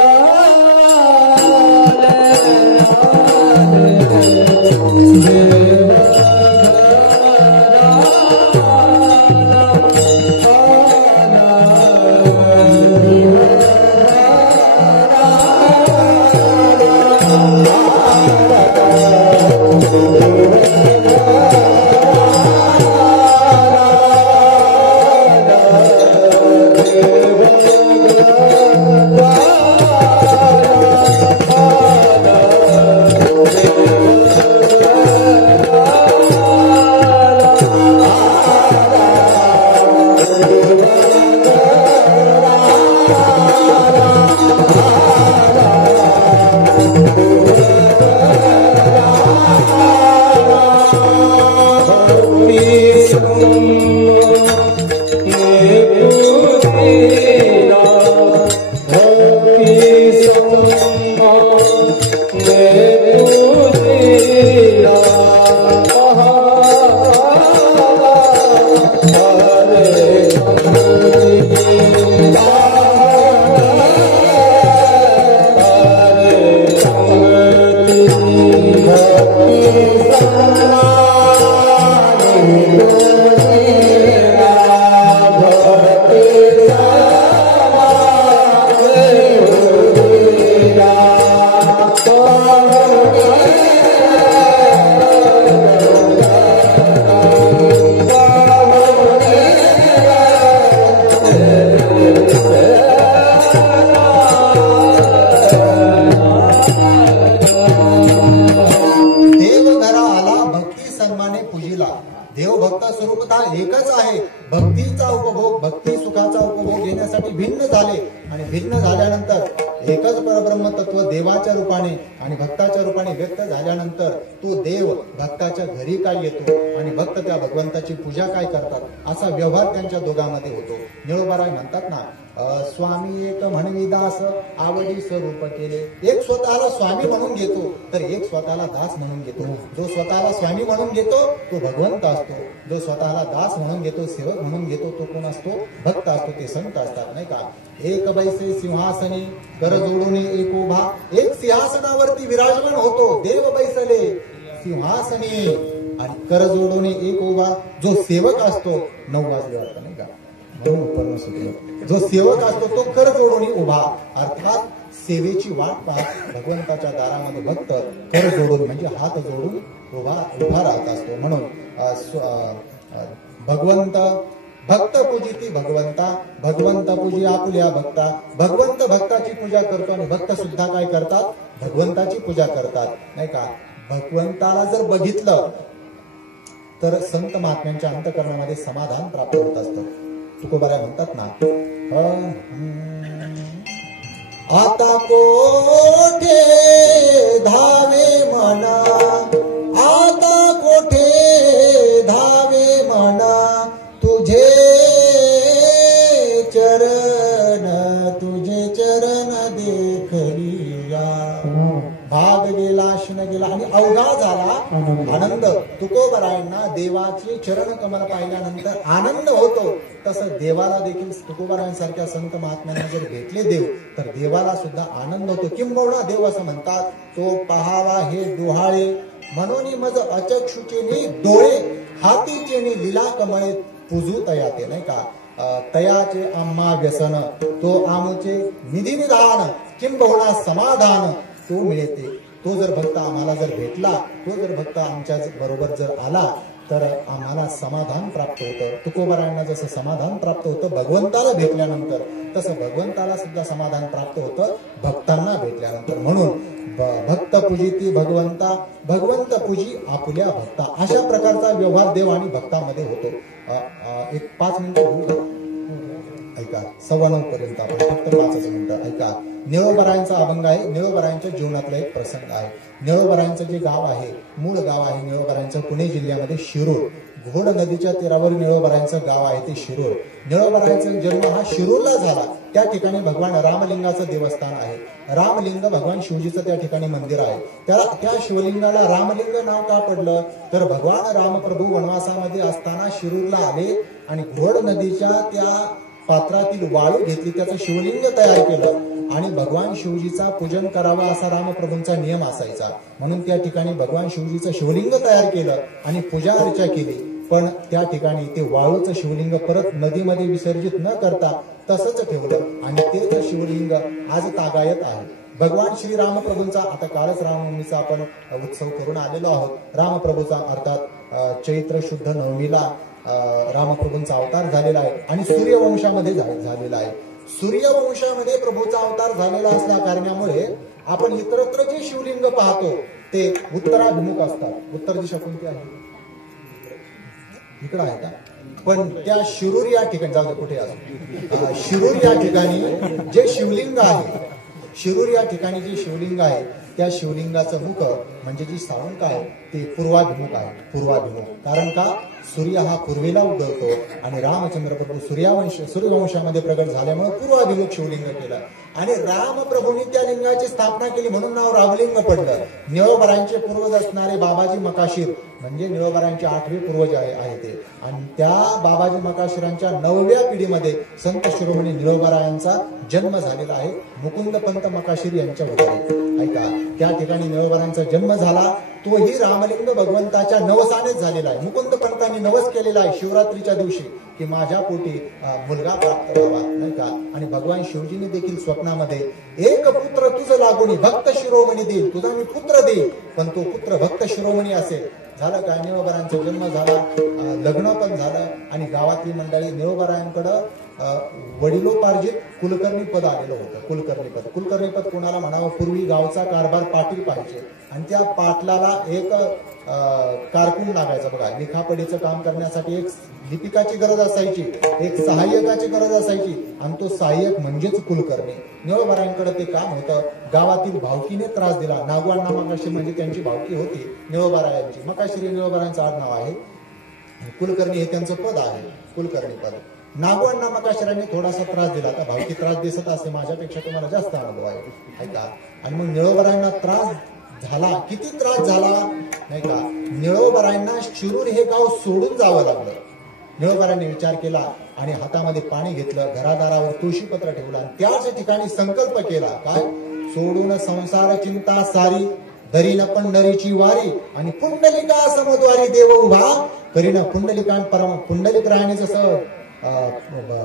देवभक्त स्वरूपता एकच आहे. भक्तीचा उपभोग, भक्ती सुखाचा उपभोग घेण्यासाठी भिन्न झाले आणि भिन्न झाल्यानंतर एकच परब्रह्म तत्व देवाच्या रूपाने आणि भक्ताच्या रूपाने व्यक्त झाल्यानंतर तो देव भक्ताच्या घरी काय येतो आणि भक्त त्या भगवंताची पूजा काय करतात, असा व्यवहार त्यांच्या दोघांमध्ये होतो. निळोबाराय म्हणतात ना, स्वामी एक म्हणवी दास आवडी स्वरूप केले. एक स्वतःला स्वामी म्हणून घेतो तर एक स्वतःला दास म्हणून घेतो. जो स्वतःला स्वामी म्हणून घेतो तो भगवंत असतो. जो स्वतःला दास म्हणून घेतो, सेवक म्हणून घेतो, तो कोण असतो? भक्त असतो. ते संत असतात, नाही का. एक बैसे सिंहासनी कर जोडून एक उभा. एक सिंहासनावरती विराजमान होतो, देव बैसले सिंहासनी, आणि कर जोडून एक उभा. जो सेवक असतो, 9 वाजले वाटतं, नाही का, जो सेवक असतो तो कर जोडून उभा, अर्थात सेवेची वाट पाहत भगवंताच्या दारामध्ये भक्त कर जोडून म्हणजे हात जोडून उभा राहत असतो. म्हणून भगवंत भक्त पूजिती भगवंता, भगवंत पूजी आपुल्या भक्ता. भगवंत भक्ताची पूजा करतो आणि भक्त सुद्धा काय करतात? भगवंताची पूजा करतात, नाही का. भगवंताला जर बघितलं तर संत महात्म्यांच्या अंतःकरणामध्ये समाधान प्राप्त होत असतं. तुकोबाराय म्हणतात ना, आता कोठे धावे मना, आता कोठे धावे मना, तुझे चरण देखलिया. भाग गेला, शिन गेला आणि अवघा झाला आनंद. तुकोबारायांना देवाची चरण कमल पाहिल्यानंतर आनंद होतो. तसं देवाला देखील तुकोबारायांसारख्या संत महात्म्यांना जर भेटले देव तर देवाला सुद्धा आनंद होतो. किंबहुना देव असं म्हणतात, तो पहावा हे डोहाळे म्हणून मज अचक्षुचेनी डोळे, हातीचेनी लीला कमळे पूजू तयाते, नाही का. तयाचे आम्हा व्यसन, तो आमचे निधी निधान, किंबहुना समाधान तो मिळते. तो जर भक्त आम्हाला जर भेटला, तो जर भक्त आमच्या बरोबर जर आला तर आम्हाला समाधान प्राप्त होतं. तुकोबारायांना जसं समाधान प्राप्त होतं भगवंताला भेटल्यानंतर, तसं भगवंताला सुद्धा समाधान प्राप्त होतं भक्तांना भेटल्यानंतर. म्हणून भक्त पूजिती भगवंता, भगवंत पूजी आपुल्या भक्ता. अशा प्रकारचा व्यवहार देव आणि भक्तामध्ये होतो. एक 5 मिनिटं ऐका, 9:15 पर्यंत आपण फक्त 5 मिनिटं ऐका. निळोबारायांचा अभंग आहे. निळोबारायांच्या जीवनातला एक प्रसंग आहे. निळोबारायांचं जे गाव आहे, मूळ गाव आहे निळोबारायांचं पुणे जिल्ह्यामध्ये शिरूर. घोड नदीच्या तीरावर निळोबारायांचं गाव आहे ते शिरूर. निळोबारायांचा जन्म हा शिरूरला झाला. त्या ठिकाणी भगवान रामलिंगाचं देवस्थान आहे. रामलिंग भगवान शिवजीचं त्या ठिकाणी मंदिर आहे. त्या शिवलिंगाला रामलिंग नाव का पडलं तर भगवान रामप्रभू वनवासामध्ये असताना शिरूरला आले आणि घोड नदीच्या त्या पात्रातील वाळू घेतली, त्याचं शिवलिंग तयार केलं आणि भगवान शिवजीचा पूजन करावा असा रामप्रभूंचा नियम असायचा. म्हणून त्या ठिकाणी भगवान शिवजीचं शिवलिंग तयार केलं आणि पूजा अर्चा केली. पण त्या ठिकाणी ते वाळूचं शिवलिंग परत नदीमध्ये विसर्जित न करता तसंच ठेवलं आणि तेच शिवलिंग आज तागायत आहे. भगवान श्री रामप्रभूंचा आता कालच रामनवमीचा आपण उत्सव करून आलेलो आहोत. रामप्रभूचा अर्थात चैत्र शुद्ध नवमीला रामप्रभूंचा अवतार झालेला आहे आणि सूर्यवंशामध्ये झालेला आहे. सूर्यवंशामध्ये प्रभूचा अवतार झालेला असल्या कारणामुळे आपण इतरत्र जे शिवलिंग पाहतो ते उत्तराभिमुख असतात. उत्तर दिशा कोणती आहे? इकडं आहे का? पण त्या शिरूर या ठिकाणी, जाऊ दे कुठे असो, शिरूर या ठिकाणी जे शिवलिंग आहे, शिरूर या ठिकाणी जे शिवलिंग आहे त्या शिवलिंगाचं मुख म्हणजे जी सावंक आहे ते पूर्वाभिमुख आहे. पूर्वाभिमुख कारण का? सूर्य हा पूर्वेला उगवतो आणि रामचंद्र प्रभू सूर्यवंशामध्ये प्रगट झाल्यामुळे पूर्वाभिमुख शिवलिंग केलं आणि रामप्रभूंनी त्या लिंगाची स्थापना केली म्हणून नाव रामलिंग पडलं. निळोबारायांचे पूर्वज असणारे बाबाजी मकाशीर म्हणजे निळोबारायांचे 8वे पूर्वज आहे ते, आणि त्या बाबाजी मकाशीरांच्या 9व्या पिढीमध्ये संत शिरोमणी निळोबारायांचा जन्म झालेला आहे. मुकुंद पंत मकाशीर यांच्या वगैरे ऐका, त्या ठिकाणी निळोबारायांचा जन्म झाला. तोही रामलिंग भगवंताच्या नवसानेच झालेला आहे. मुकुंद पंतांनी नवस केलेला आहे शिवरात्रीच्या दिवशी की माझ्या पोटी मुलगा प्राप्त व्हावा, नाही का. आणि भगवान शिवजीने देखील स्वप्नामध्ये एक पुत्र तुझं लागून भक्त शिरोमणी देईल, तुझा मी पुत्र देईल, पण तो पुत्र भक्त शिरोमणी असेल. झालं काय? निळोबारायांचा जन्म झाला, लग्न पण झालं आणि गावातली मंडळी निळोबारायांकडं वडिलोपार्जित कुलकर्णी पद आलेलं होतं. कुलकर्णी पद कोणाला म्हणावं? पूर्वी गावचा कारभार पाटील पाहिजे आणि त्या पाटलाला एक कारकून लागायचा बघा. लिखापडीचं काम करण्यासाठी एक लिपिकाची गरज असायची, एक सहाय्यकाची गरज असायची, आणि तो सहाय्यक म्हणजेच कुलकर्णी. निळोबारायांकडे ते काम होतं. गावातील भावकीने त्रास दिला. नागवांना मकाश्री म्हणजे त्यांची भावकी होती निळोबारायांची. मकाश्री निळोबारायांचं आडनाव आहे. कुलकर्णी हे त्यांचं पद आहे, कुलकर्णी पद. नागवांना मकाश्रांनी थोडासा त्रास दिला. आता भावकी त्रास दिसत असते, माझ्यापेक्षा तुम्हाला जास्त अनुभव आहे ऐका. आणि मग निळोबारायांना त्रास झाला. किती त्रास झाला नाही का. निळोबारायांना शिरूर हे गाव सोडून जावं लागलं. निळोबारायांनी विचार केला आणि हातामध्ये पाणी घेतलं, घरादारावर तुळशीपत्र ठेवलं आणि त्याच ठिकाणी संकल्प केला. काय? सोडून संसार चिंता सारी, धरीन पंढरीची वारी, आणि पुंडलिका समद्वारी देव उभा करीन. पुंडलिक रायाने जसं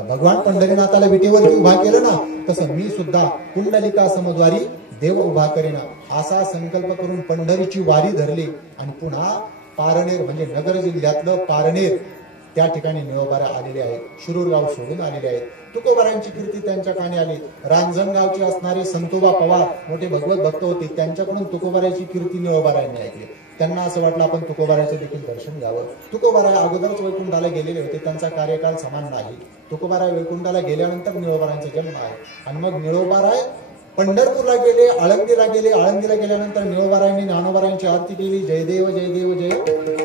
भगवान पंढरीनाथाला विटेवरती उभा केलं ना, तसं मी सुद्धा पुंडलिका समद्वारी देव उभा करीन असा संकल्प करून पंढरीची वारी धरली. आणि पुन्हा पारनेर म्हणजे नगर जिल्ह्यातलं पारनेर त्या ठिकाणी निळोबारा आलेले आहेत. शिरूर गाव सोडून आलेले आहेत. तुकोबारांची कीर्ती त्यांच्या कानी आली. रांजणगावचे असणारे संतोबा पवार मोठे भगवत भक्त होते, त्यांच्याकडून तुकोबाराची कीर्ती निळोबारायांनी ऐकली. त्यांना असं वाटलं आपण तुकोबाराचं देखील दर्शन घ्यावं. तुकोबारा अगोदरच वैकुंठाला गेलेले होते, त्यांचा कार्यकाल समान नाही. तुकोबारा वैकुंठाला गेल्यानंतर निळोबारांचा जन्म आहे. आणि मग निळोबाराय पंढरपूरला गेले, आळंदीला गेले. आळंदीला गेल्यानंतर निळोबारायांनी ज्ञानोबारायांची आरती केली. जयदेव जयदेव जय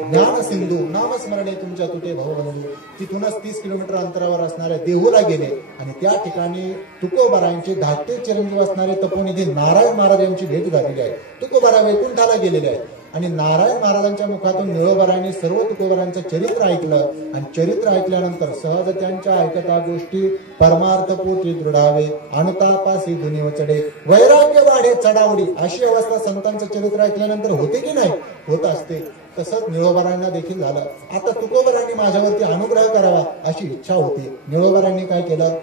ज्ञान सिंधू नामस्मरणे तुमच्या तुटे भवबंधू. तिथूनच 30 किलोमीटर अंतरावर असणाऱ्या देहूला गेले आणि त्या ठिकाणी तुकोबारायांचे धाकटे चिरंजीव असणारे तपोनिधी नारायण महाराज यांची भेट झालेली आहे. तुकोबारा वैकुंठाला गेलेले आहेत आणि नारायण महाराजांच्या मुखातून निळोबारायांनी सर्व तुकोबारांचं चरित्र ऐकलं. आणि चरित्र ऐकल्यानंतर सहज त्यांच्या ऐकता गोष्टी परमार्थ पोटी दृढावे, अनुतापासी दुनिव चढे, वैराग्य वाढे चढावडी. अशी अवस्था संतांचं चरित्र ऐकल्यानंतर होते की नाही? होत असते. तसंच निळोबारायांना देखील झालं. आता तुकोबारांनी माझ्यावरती अनुग्रह करावा अशी इच्छा होती. निळोबारांनी काय केलं?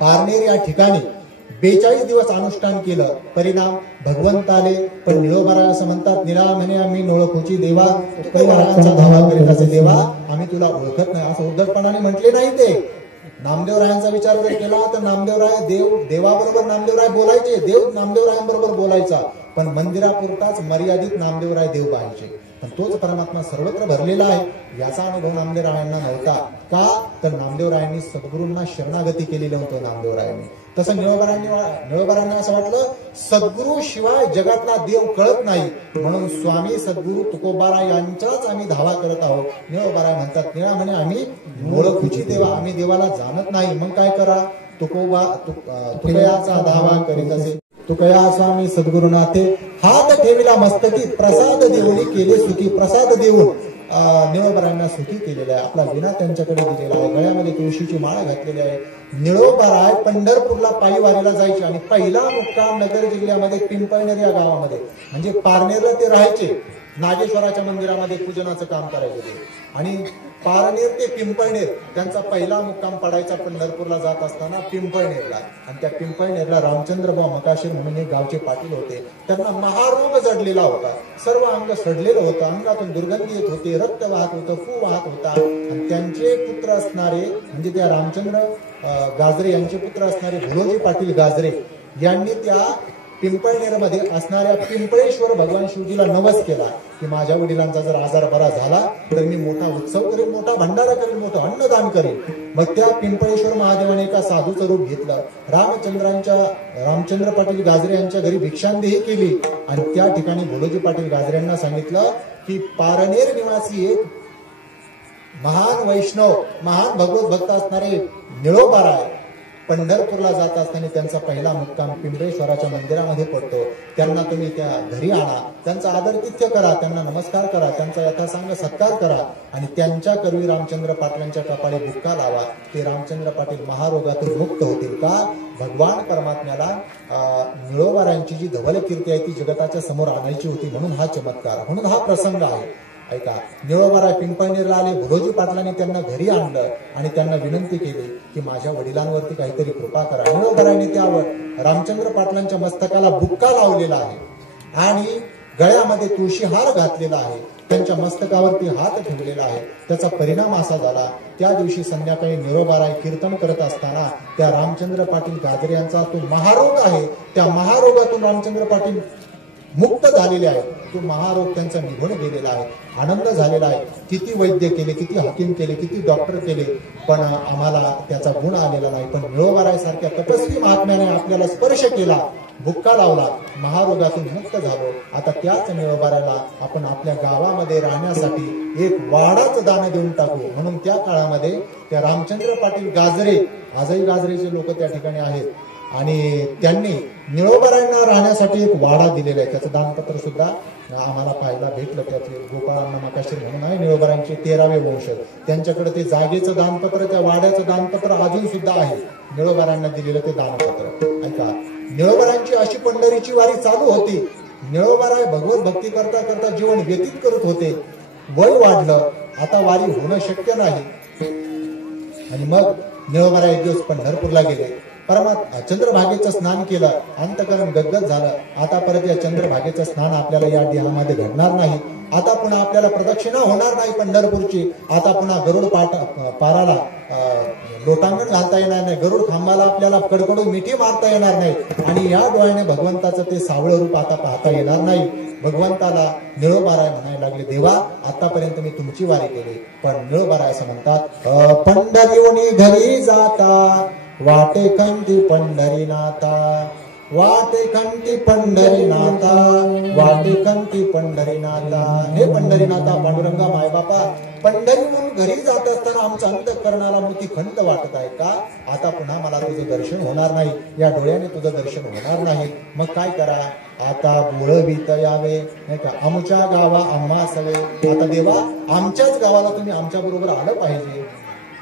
पारनेर या ठिकाणी 42 दिवस अनुष्ठान केलं. परिणाम भगवंत आले. पण निळोबारा असं म्हणतात, निळा म्हणे आम्ही नोळखोची देवा, तुकोबारांचा धावा करीत असे देवा, आम्ही तुला ओळखत नाही असं उद्धटपणाने म्हटले नाही. ते नामदेवरायांचा विचार जर केला तर नामदेवराय देवाबरोबर नामदेवराय बोलायचे, देव नामदेवरायांबरोबर बोलायचा, पण मंदिरापुरताच मर्यादित नामदेवराय देव पाहायचे. पण तोच परमात्मा सर्वत्र भरलेला आहे याचा अनुभव नामदेवरायांना नव्हता. का? तर नामदेवरायांनी सद्गुरूंना शरणागती केलेली होतं नामदेवरायांनी. तसं निळोबारांना असं वाटलं सद्गुरू शिवाय जगातला देव कळत नाही, म्हणून स्वामी सद्गुरू तुकोबारा यांचाच आम्ही धावा करत आहोत. निळोबाराय म्हणतात, निळा म्हणे आम्ही ओळखूची देवा, आम्ही देवाला जाणत नाही. मग काय करा? तुकयाचा धावा करीत असे. तुकया स्वामी सद्गुरुनाथे हात ठेविला मस्तकी, प्रसाद देऊनी केले सुखी. प्रसाद देऊन निळोबारायांना सुखी केलेला आहे. आपला विना त्यांच्याकडे दिलेला आहे. गळ्यामध्ये तुळशीची माळ घातलेली आहे. निळोबाराय पंढरपूरला पायीवारीला जायचे आणि पहिला मुक्काम नगर जिल्ह्यामध्ये पिंपळनेर या गावामध्ये, म्हणजे पारनेरला ते राहायचे. नागेश्वराच्या मंदिरामध्ये पूजनाचं काम करायचे ते. आणि पारनेर ते पिंपळनेर त्यांचा पहिला मुक्काम पडायचा पंढरपूरला जात असताना पिंपळनेरला. आणि त्या पिंपळनेरला रामचंद्रभाऊ मकाशीर म्हणून एक गावचे पाटील होते. त्यांना महारोग जडलेला होता. सर्व अंग सडलेलं होतं, अंगातून दुर्गंधी येत होते, रक्त वाहत होतं, फू वाहत होता. आणि त्यांचे पुत्र असणारे म्हणजे त्या रामचंद्र गाजरे यांचे पुत्र असणारे भुलोजी पाटील गाजरे यांनी त्या पिंपळनेरमध्ये असणाऱ्या पिंपळेश्वर भगवान शिवजीला नवस केला की माझ्या वडिलांचा जर आजार बरा झाला तर मी मोठा उत्सव करेन, मोठा भंडारा करेन, मोठं अन्नदान करेन. मग त्या पिंपळेश्वर महादेवाने एका साधूचं रूप घेतलं. रामचंद्र पाटील गाजरे यांच्या घरी भिक्षांदेही केली. आणि त्या ठिकाणी भुलोजी पाटील गाजरे यांना सांगितलं की पारनेर निवासी एक महान वैष्णव, महान भगवत भक्त असणारे निळोबाराय पंढरपूरला जात असताना त्यांचा पहिला मुक्काम पिंपळेश्वराच्या मंदिरामध्ये पडतो. त्यांना तुम्ही त्या घरी आणा, त्यांचा आदरातिथ्य करा, त्यांना नमस्कार करा, त्यांचा यथासांग सत्कार करा आणि त्यांच्या करवी रामचंद्र पाटलांच्या कपाळी बुक्का लावा. ते रामचंद्र पाटील महारोगातून मुक्त होतील. का? भगवान परमात्म्याला निळोबारायांची जी धवल कीर्ती आहे ती जगताच्या समोर आणायची होती, म्हणून हा चमत्कार, म्हणून हा प्रसंग आहे. ऐका, निळोबाराय पिंपळनेरला आले. भुलोजी पाटलांनी त्यांना घरी आणलं आणि त्यांना विनंती केली की माझ्या वडिलांवरती काहीतरी कृपा करा. निळोबारायांनी त्यावर रामचंद्र पाटलांच्या मस्तकाला बुक्का लावलेला आहे आणि गळ्यामध्ये तुळशी हार घातलेला आहे. त्यांच्या मस्तकावरती हात ठेवलेला आहे. त्याचा परिणाम असा झाला, त्या दिवशी संध्याकाळी निळोबाराय कीर्तन करत असताना त्या रामचंद्र पाटील गाजरे यांचा तो महारोग आहे, त्या महारोगातून रामचंद्र पाटील मुक्त झालेले आहेत. तो महारोग त्यांचा निघून गेलेला आहे, आनंद झालेला आहे. किती वैद्य केले, किती हकीम केले, किती डॉक्टर केले, पण आम्हाला त्याचा गुण आलेला नाही. पण निळोबारायसारख्या तपस्वी महात्म्याने आपल्याला स्पर्श केला, बुक्का लावला, महारोगातून मुक्त झालो. आता त्याच निळोबाराला आपण आपल्या गावामध्ये राहण्यासाठी एक वाडाच दान देऊन टाकू. म्हणून त्या काळामध्ये त्या रामचंद्र पाटील गाजरे, आजही गाजरेचे लोक त्या ठिकाणी आहेत, आणि त्यांनी निळोबारायांना राहण्यासाठी एक वाडा दिलेला आहे. त्याचं दानपत्र सुद्धा आम्हाला पाहायला भेटलं. त्याचे गोपाळांना माकाशीर म्हणून आहे निळोबारायांचे 13वे वंश, त्यांच्याकडे ते जागेचं दानपत्र, त्या वाड्याचं दानपत्र अजून सुद्धा आहे. निळोबारायांना दिलेलं ते दानपत्र. ऐका, निळोबारायांची अशी पंढरीची वारी चालू होती. निळोबाराय भगवत भक्ती करता करता जीवन व्यतीत करत होते. वय वाढलं, आता वारी होणं शक्य नाही, आणि मग निळोबाराय एक दिवस पंढरपूरला गेले. चंद्रभागेचं स्नान केलं, अंतकरण गदगद झालं. आता परत या चंद्रभागेचं स्नान आपल्याला या देहामध्ये घडणार नाही. आता पुन्हा आपल्याला प्रदक्षिणा होणार नाही पंढरपूरची. आता पुन्हा गरुड पाराला लोटांगण घालता येणार नाही, गरुड खांबाला आपल्याला कडकडून मिठी मारता येणार नाही, आणि या डोळ्याने भगवंताचं ते सावळं रूप आता पाहता येणार नाही. भगवंताला निळोबाराय म्हणायला लागले, देवा आतापर्यंत मी तुमची वारी केली. पण निळोबाराय असं म्हणतात, पंढरीवणी घरी जाता वाटे कंठी पंढरीनाथा, वाटे कंठी पंढरीनाथा, वाटे कंठी पंढरीनाथा. हे पंढरीनाथा पांडुरंगा मायबापा, पंढरीहून घरी जात असताना आमच्या अंतःकरणाला मोठी खंत वाटत आहे का? आता पुन्हा मला तुझं दर्शन होणार नाही, या डोळ्याने तुझं दर्शन होणार नाही. मग काय करा? आता बोळवीत यावे, नाही का, आमच्या गावा आम्हा सवे. आता देवा आमच्याच गावाला तुम्ही आमच्या बरोबर आलं पाहिजे.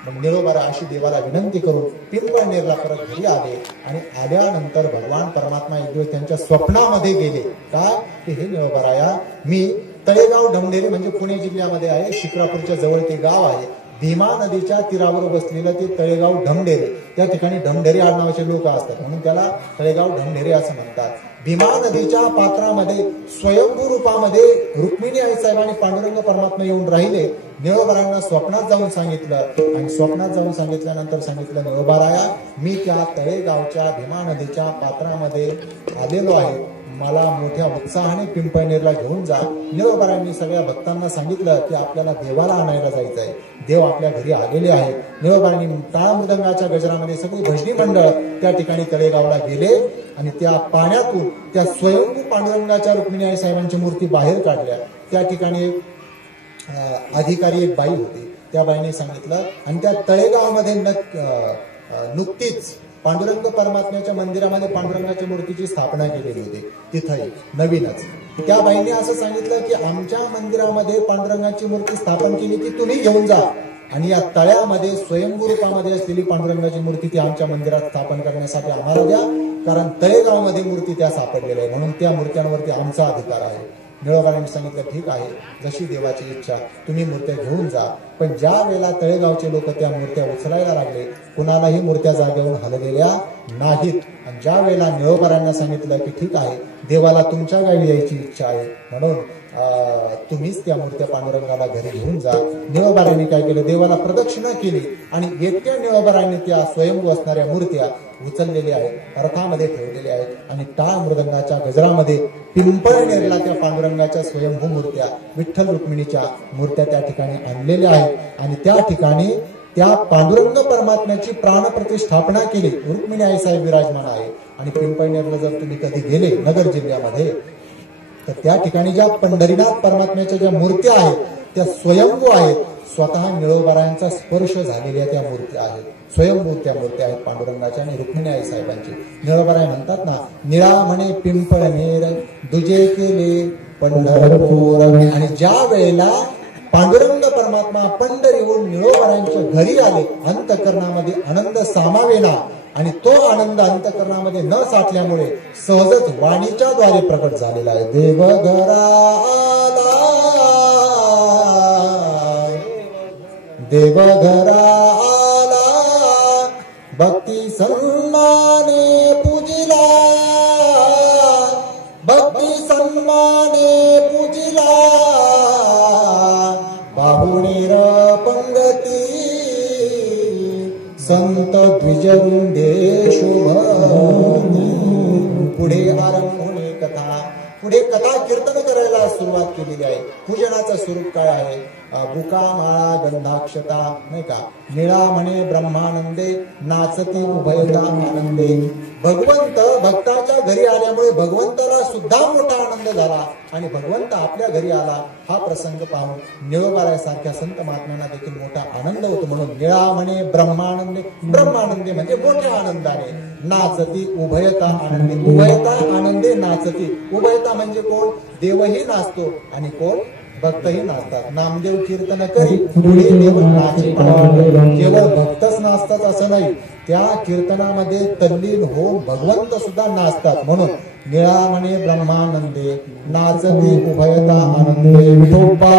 मग निळोबारा अशी देवाला विनंती करून पिंपळनेरला परत घरी आले, आणि आल्यानंतर भगवान परमात्मा एक दिवस त्यांच्या स्वप्नामध्ये गेले. का? की हे निळोबाराया, मी तळेगाव ढमढेरे म्हणजे पुणे जिल्ह्यामध्ये आहे, शिक्रापूरच्या जवळ ते गाव आहे. भीमा नदीच्या तीरावर बसलेलं ते तळेगाव ढमढेरे, त्या ठिकाणी ढमढेरे आडनावाचे लोक असतात, म्हणून त्याला तळेगाव ढमढेरे असं म्हणतात. भीमा नदीच्या पात्रामध्ये स्वयंभू रूपामध्ये रुक्मिणी आई साहेबांनी पांडुरंग परमात्मा येऊन राहिले. निळोबारायांना स्वप्नात जाऊन सांगितलं, आणि स्वप्नात जाऊन सांगितल्यानंतर सांगितलं, निळोबाराया मी त्या तळेगावच्या भीमा नदीच्या पात्रामध्ये आलेलो आहे, मला मोठ्या उत्साहाने पिंपळनेरला घेऊन जा. निळोबारायांनी सगळ्या भक्तांना सांगितलं की आपल्याला देवाला आणायला जायचं आहे, देव आपल्या घरी आलेले आहे. निळोबारायांनी टाळ मृदंगाच्या गजरामध्ये सगळी भजनी मंडळ त्या ठिकाणी तळेगावला गेले, आणि त्या पाण्यातून त्या स्वयंभू पांडुरंगाच्या रुक्मिणी आई साहेबांची मूर्ती बाहेर काढल्या. त्या ठिकाणी अधिकारी एक बाई होती, त्या बाईने सांगितलं, आणि त्या तळेगावमध्ये नुकतीच पांडुरंग परमात्म्याच्या मंदिरामध्ये पांडुरंगाच्या मूर्तीची स्थापना केलेली होती, तिथं नवीनच. त्या बाईने असं सांगितलं की आमच्या मंदिरामध्ये पांडुरंगाची मूर्ती स्थापन केली की तुम्ही घेऊन जा, आणि या तळ्यामध्ये स्वयंभू रूपामध्ये असलेली पांडुरंगाची मूर्ती ती आमच्या मंदिरात स्थापन करण्यासाठी आम्हाला द्या, कारण तळेगावमध्ये मूर्ती त्या सापडलेल्या आहे, म्हणून त्या मूर्त्यांवरती आमचा अधिकार आहे. निळोबारायांनी सांगितलं, ठीक आहे, जशी देवाची इच्छा, तुम्ही मूर्त्या घेऊन जा. पण ज्या वेळेला तळेगावचे लोक त्या मूर्त्या उचलायला लागले, कुणालाही मूर्त्या जागेवरून हललेल्या नाहीत. आणि ज्या वेळेला निळोबारायांना सांगितलं की ठीक आहे, देवाला तुमच्या गावी यायची इच्छा आहे, म्हणून तुम्हीच त्या मूर्त्या पांडुरंगाला घरी घेऊन जा. निळोबारायांनी काय केलं? देवाला प्रदक्षिणा केली, आणि एकट्या निळोबारायांनी त्या स्वयंभू असणाऱ्या मूर्त्या उचललेल्या आहेत, रथामध्ये ठेवलेल्या आहेत, आणि टाळ मृदंगाच्या गजरामध्ये पिंपळनेरला त्या पांडुरंगाच्या स्वयंभू मूर्त्या, विठ्ठल रुक्मिणीच्या मूर्त्या त्या ठिकाणी आणलेल्या आहेत. आणि त्या ठिकाणी त्या पांडुरंग परमात्म्याची प्राणप्रतिष्ठापना केली. रुक्मिणी आई साहेब विराजमान आहे. आणि पिंपळनेरला जर तुम्ही कधी गेले नगर जिल्ह्यामध्ये, तर त्या ठिकाणी ज्या पंढरीनाथ परमात्म्याच्या ज्या मूर्त्या आहेत त्या स्वयंभू आहेत, स्वतः निळोबारायांचा स्पर्श झालेल्या त्या मूर्त्या आहेत, स्वयंभू त्या मूर्त्या आहेत पांडुरंगाच्या आणि रुक्मिणी आई साहेबांची. निळोबाराय म्हणतात ना, निळा म्हणे पिंपळनेर दुजे केले पंढरपूर. आणि ज्या वेळेला पांडुरंग परमात्मा पंढरीहून निळोबारायांच्या घरी आले, अंतःकरणामध्ये आनंद सामावेला, आणि तो आनंद अंतःकरणामध्ये न साठल्यामुळे सहजच वाणीच्या द्वारे प्रकट झालेला आहे. देवघरा आला, देवघरा आला, भक्ती सन्माने पूजिला, भक्ती सन्माने पूजिला, बाहुणीर पंगती संत द्विजवृंदे शोभनी. पुढे आरंभोनी कथा, पुढे कथा कीर्तन करायला सुरुवात केलेली आहे. पूजनाचं स्वरूप काय आहे? बुका माळा गंधाक्षता, नाही का, निळा म्हणे ब्रह्मानंदे नाचती उभयता आनंदे. भगवंत भक्ताच्या घरी आल्यामुळे भगवंताला सुद्धा मोठा आनंद झाला आणि भगवंत आपल्या घरी आला हा प्रसंग पाहून निळोबारायासारख्या संत महात्म्यांना देखील मोठा आनंद होतो. म्हणून निळा म्हणे ब्रह्मानंदे, ब्रह्मानंदे म्हणजे मोठ्या आनंदाने. नाचती उभयता आनंदे, उभयता आनंदे नाचती. उभयता म्हणजे कोण? देवही नाचतो आणि कोण? भक्तही नाचतात. नामदेव कीर्तन करी पुढे देव नाची पाडे. केवळ भक्तच नाचतात असं नाही, त्या कीर्तनामध्ये तल्लीन होऊन भगवंत सुद्धा नाचतात. म्हणून निळा म्हणे ब्रह्मानंदे नाचती उभयता आनंदे. विठोबा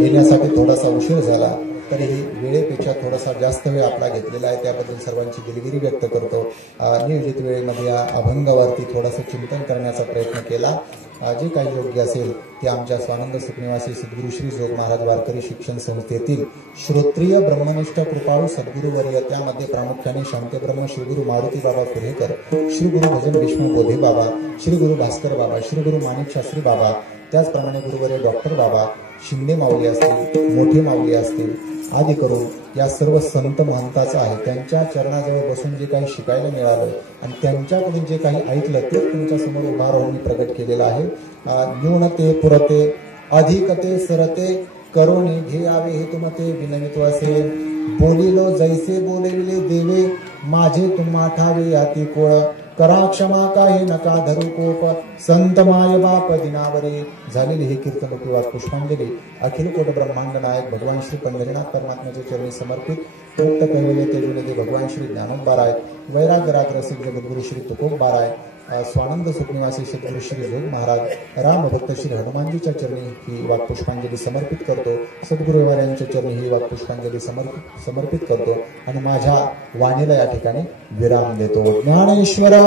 येण्यासाठी थोडासा उशीर झाला, तरीही वेळेपेक्षा थोडासा जास्त वेळ आपला घेतलेला आहे, त्याबद्दल सर्वांची दिलगिरी व्यक्त करतो. नियोजित वेळेमध्ये या अभंगावरती थोडंसं चिंतन करण्याचा प्रयत्न केला. जे काही योग्य असेल ते आमच्या स्वानंद सुखनिवासी सद्गुरू श्री जोग महाराज वारकरी शिक्षण संस्थेतील श्रोत्रिय ब्रह्मनिष्ठ कृपाळू सद्गुरुवर्य, त्यामध्ये प्रामुख्याने शांतब्रह्म श्री गुरु मारुती बाबा कुरेकर, श्री गुरु भजन विष्णू बोधे बाबा, श्री गुरु भास्कर बाबा, श्री गुरु माणिक शास्त्री बाबा, त्याचप्रमाणे गुरुवर्य डॉक्टर बाबा शिंदे माऊली असतील, मोठे माऊली असतील, आदी करून या सर्व संत महंताचं आहे. त्यांच्या चरणाजवळ बसून जे काही शिकायला मिळालं आणि त्यांच्याकडून जे काही ऐकलं ते तुमच्या समोर उभा राहून मी प्रगट केलेलं आहे. न्यूनते पुरते अधिकते सरते करोनी घे हे तुमते विनमित्व असे. बोलिलो जैसे बोलविले देवे माझे तुम्हा ठावे याती कोळ. करा क्षमा काही नका धरू कोप संत माय बाप दिनावरे. झालेली हे कीर्तनरूपी वाद पुष्पांजली अखिल कोट ब्रह्मांड नायक भगवान श्री पंढरीनाथ परमात्म्याच्या चरणी समर्पित. मुक्त कैवल्य तेजुने भगवान श्री ज्ञानोबाराय, वैराग्य रागरसिक जगद्गुरु श्री तुकोबाराय, स्वानंद सुखनिवासी सद्गुरू श्री जोग महाराज, रामभक्त श्री हनुमानजीच्या चरणी ही वाक्पुष्पांजली समर्पित करतो. सद्गुरुवाऱ्यांच्या चरणी ही वाक्पुष्पांजली समर्पित करतो आणि माझ्या वाणीला या ठिकाणी विराम देतो. ज्ञानेश्वरा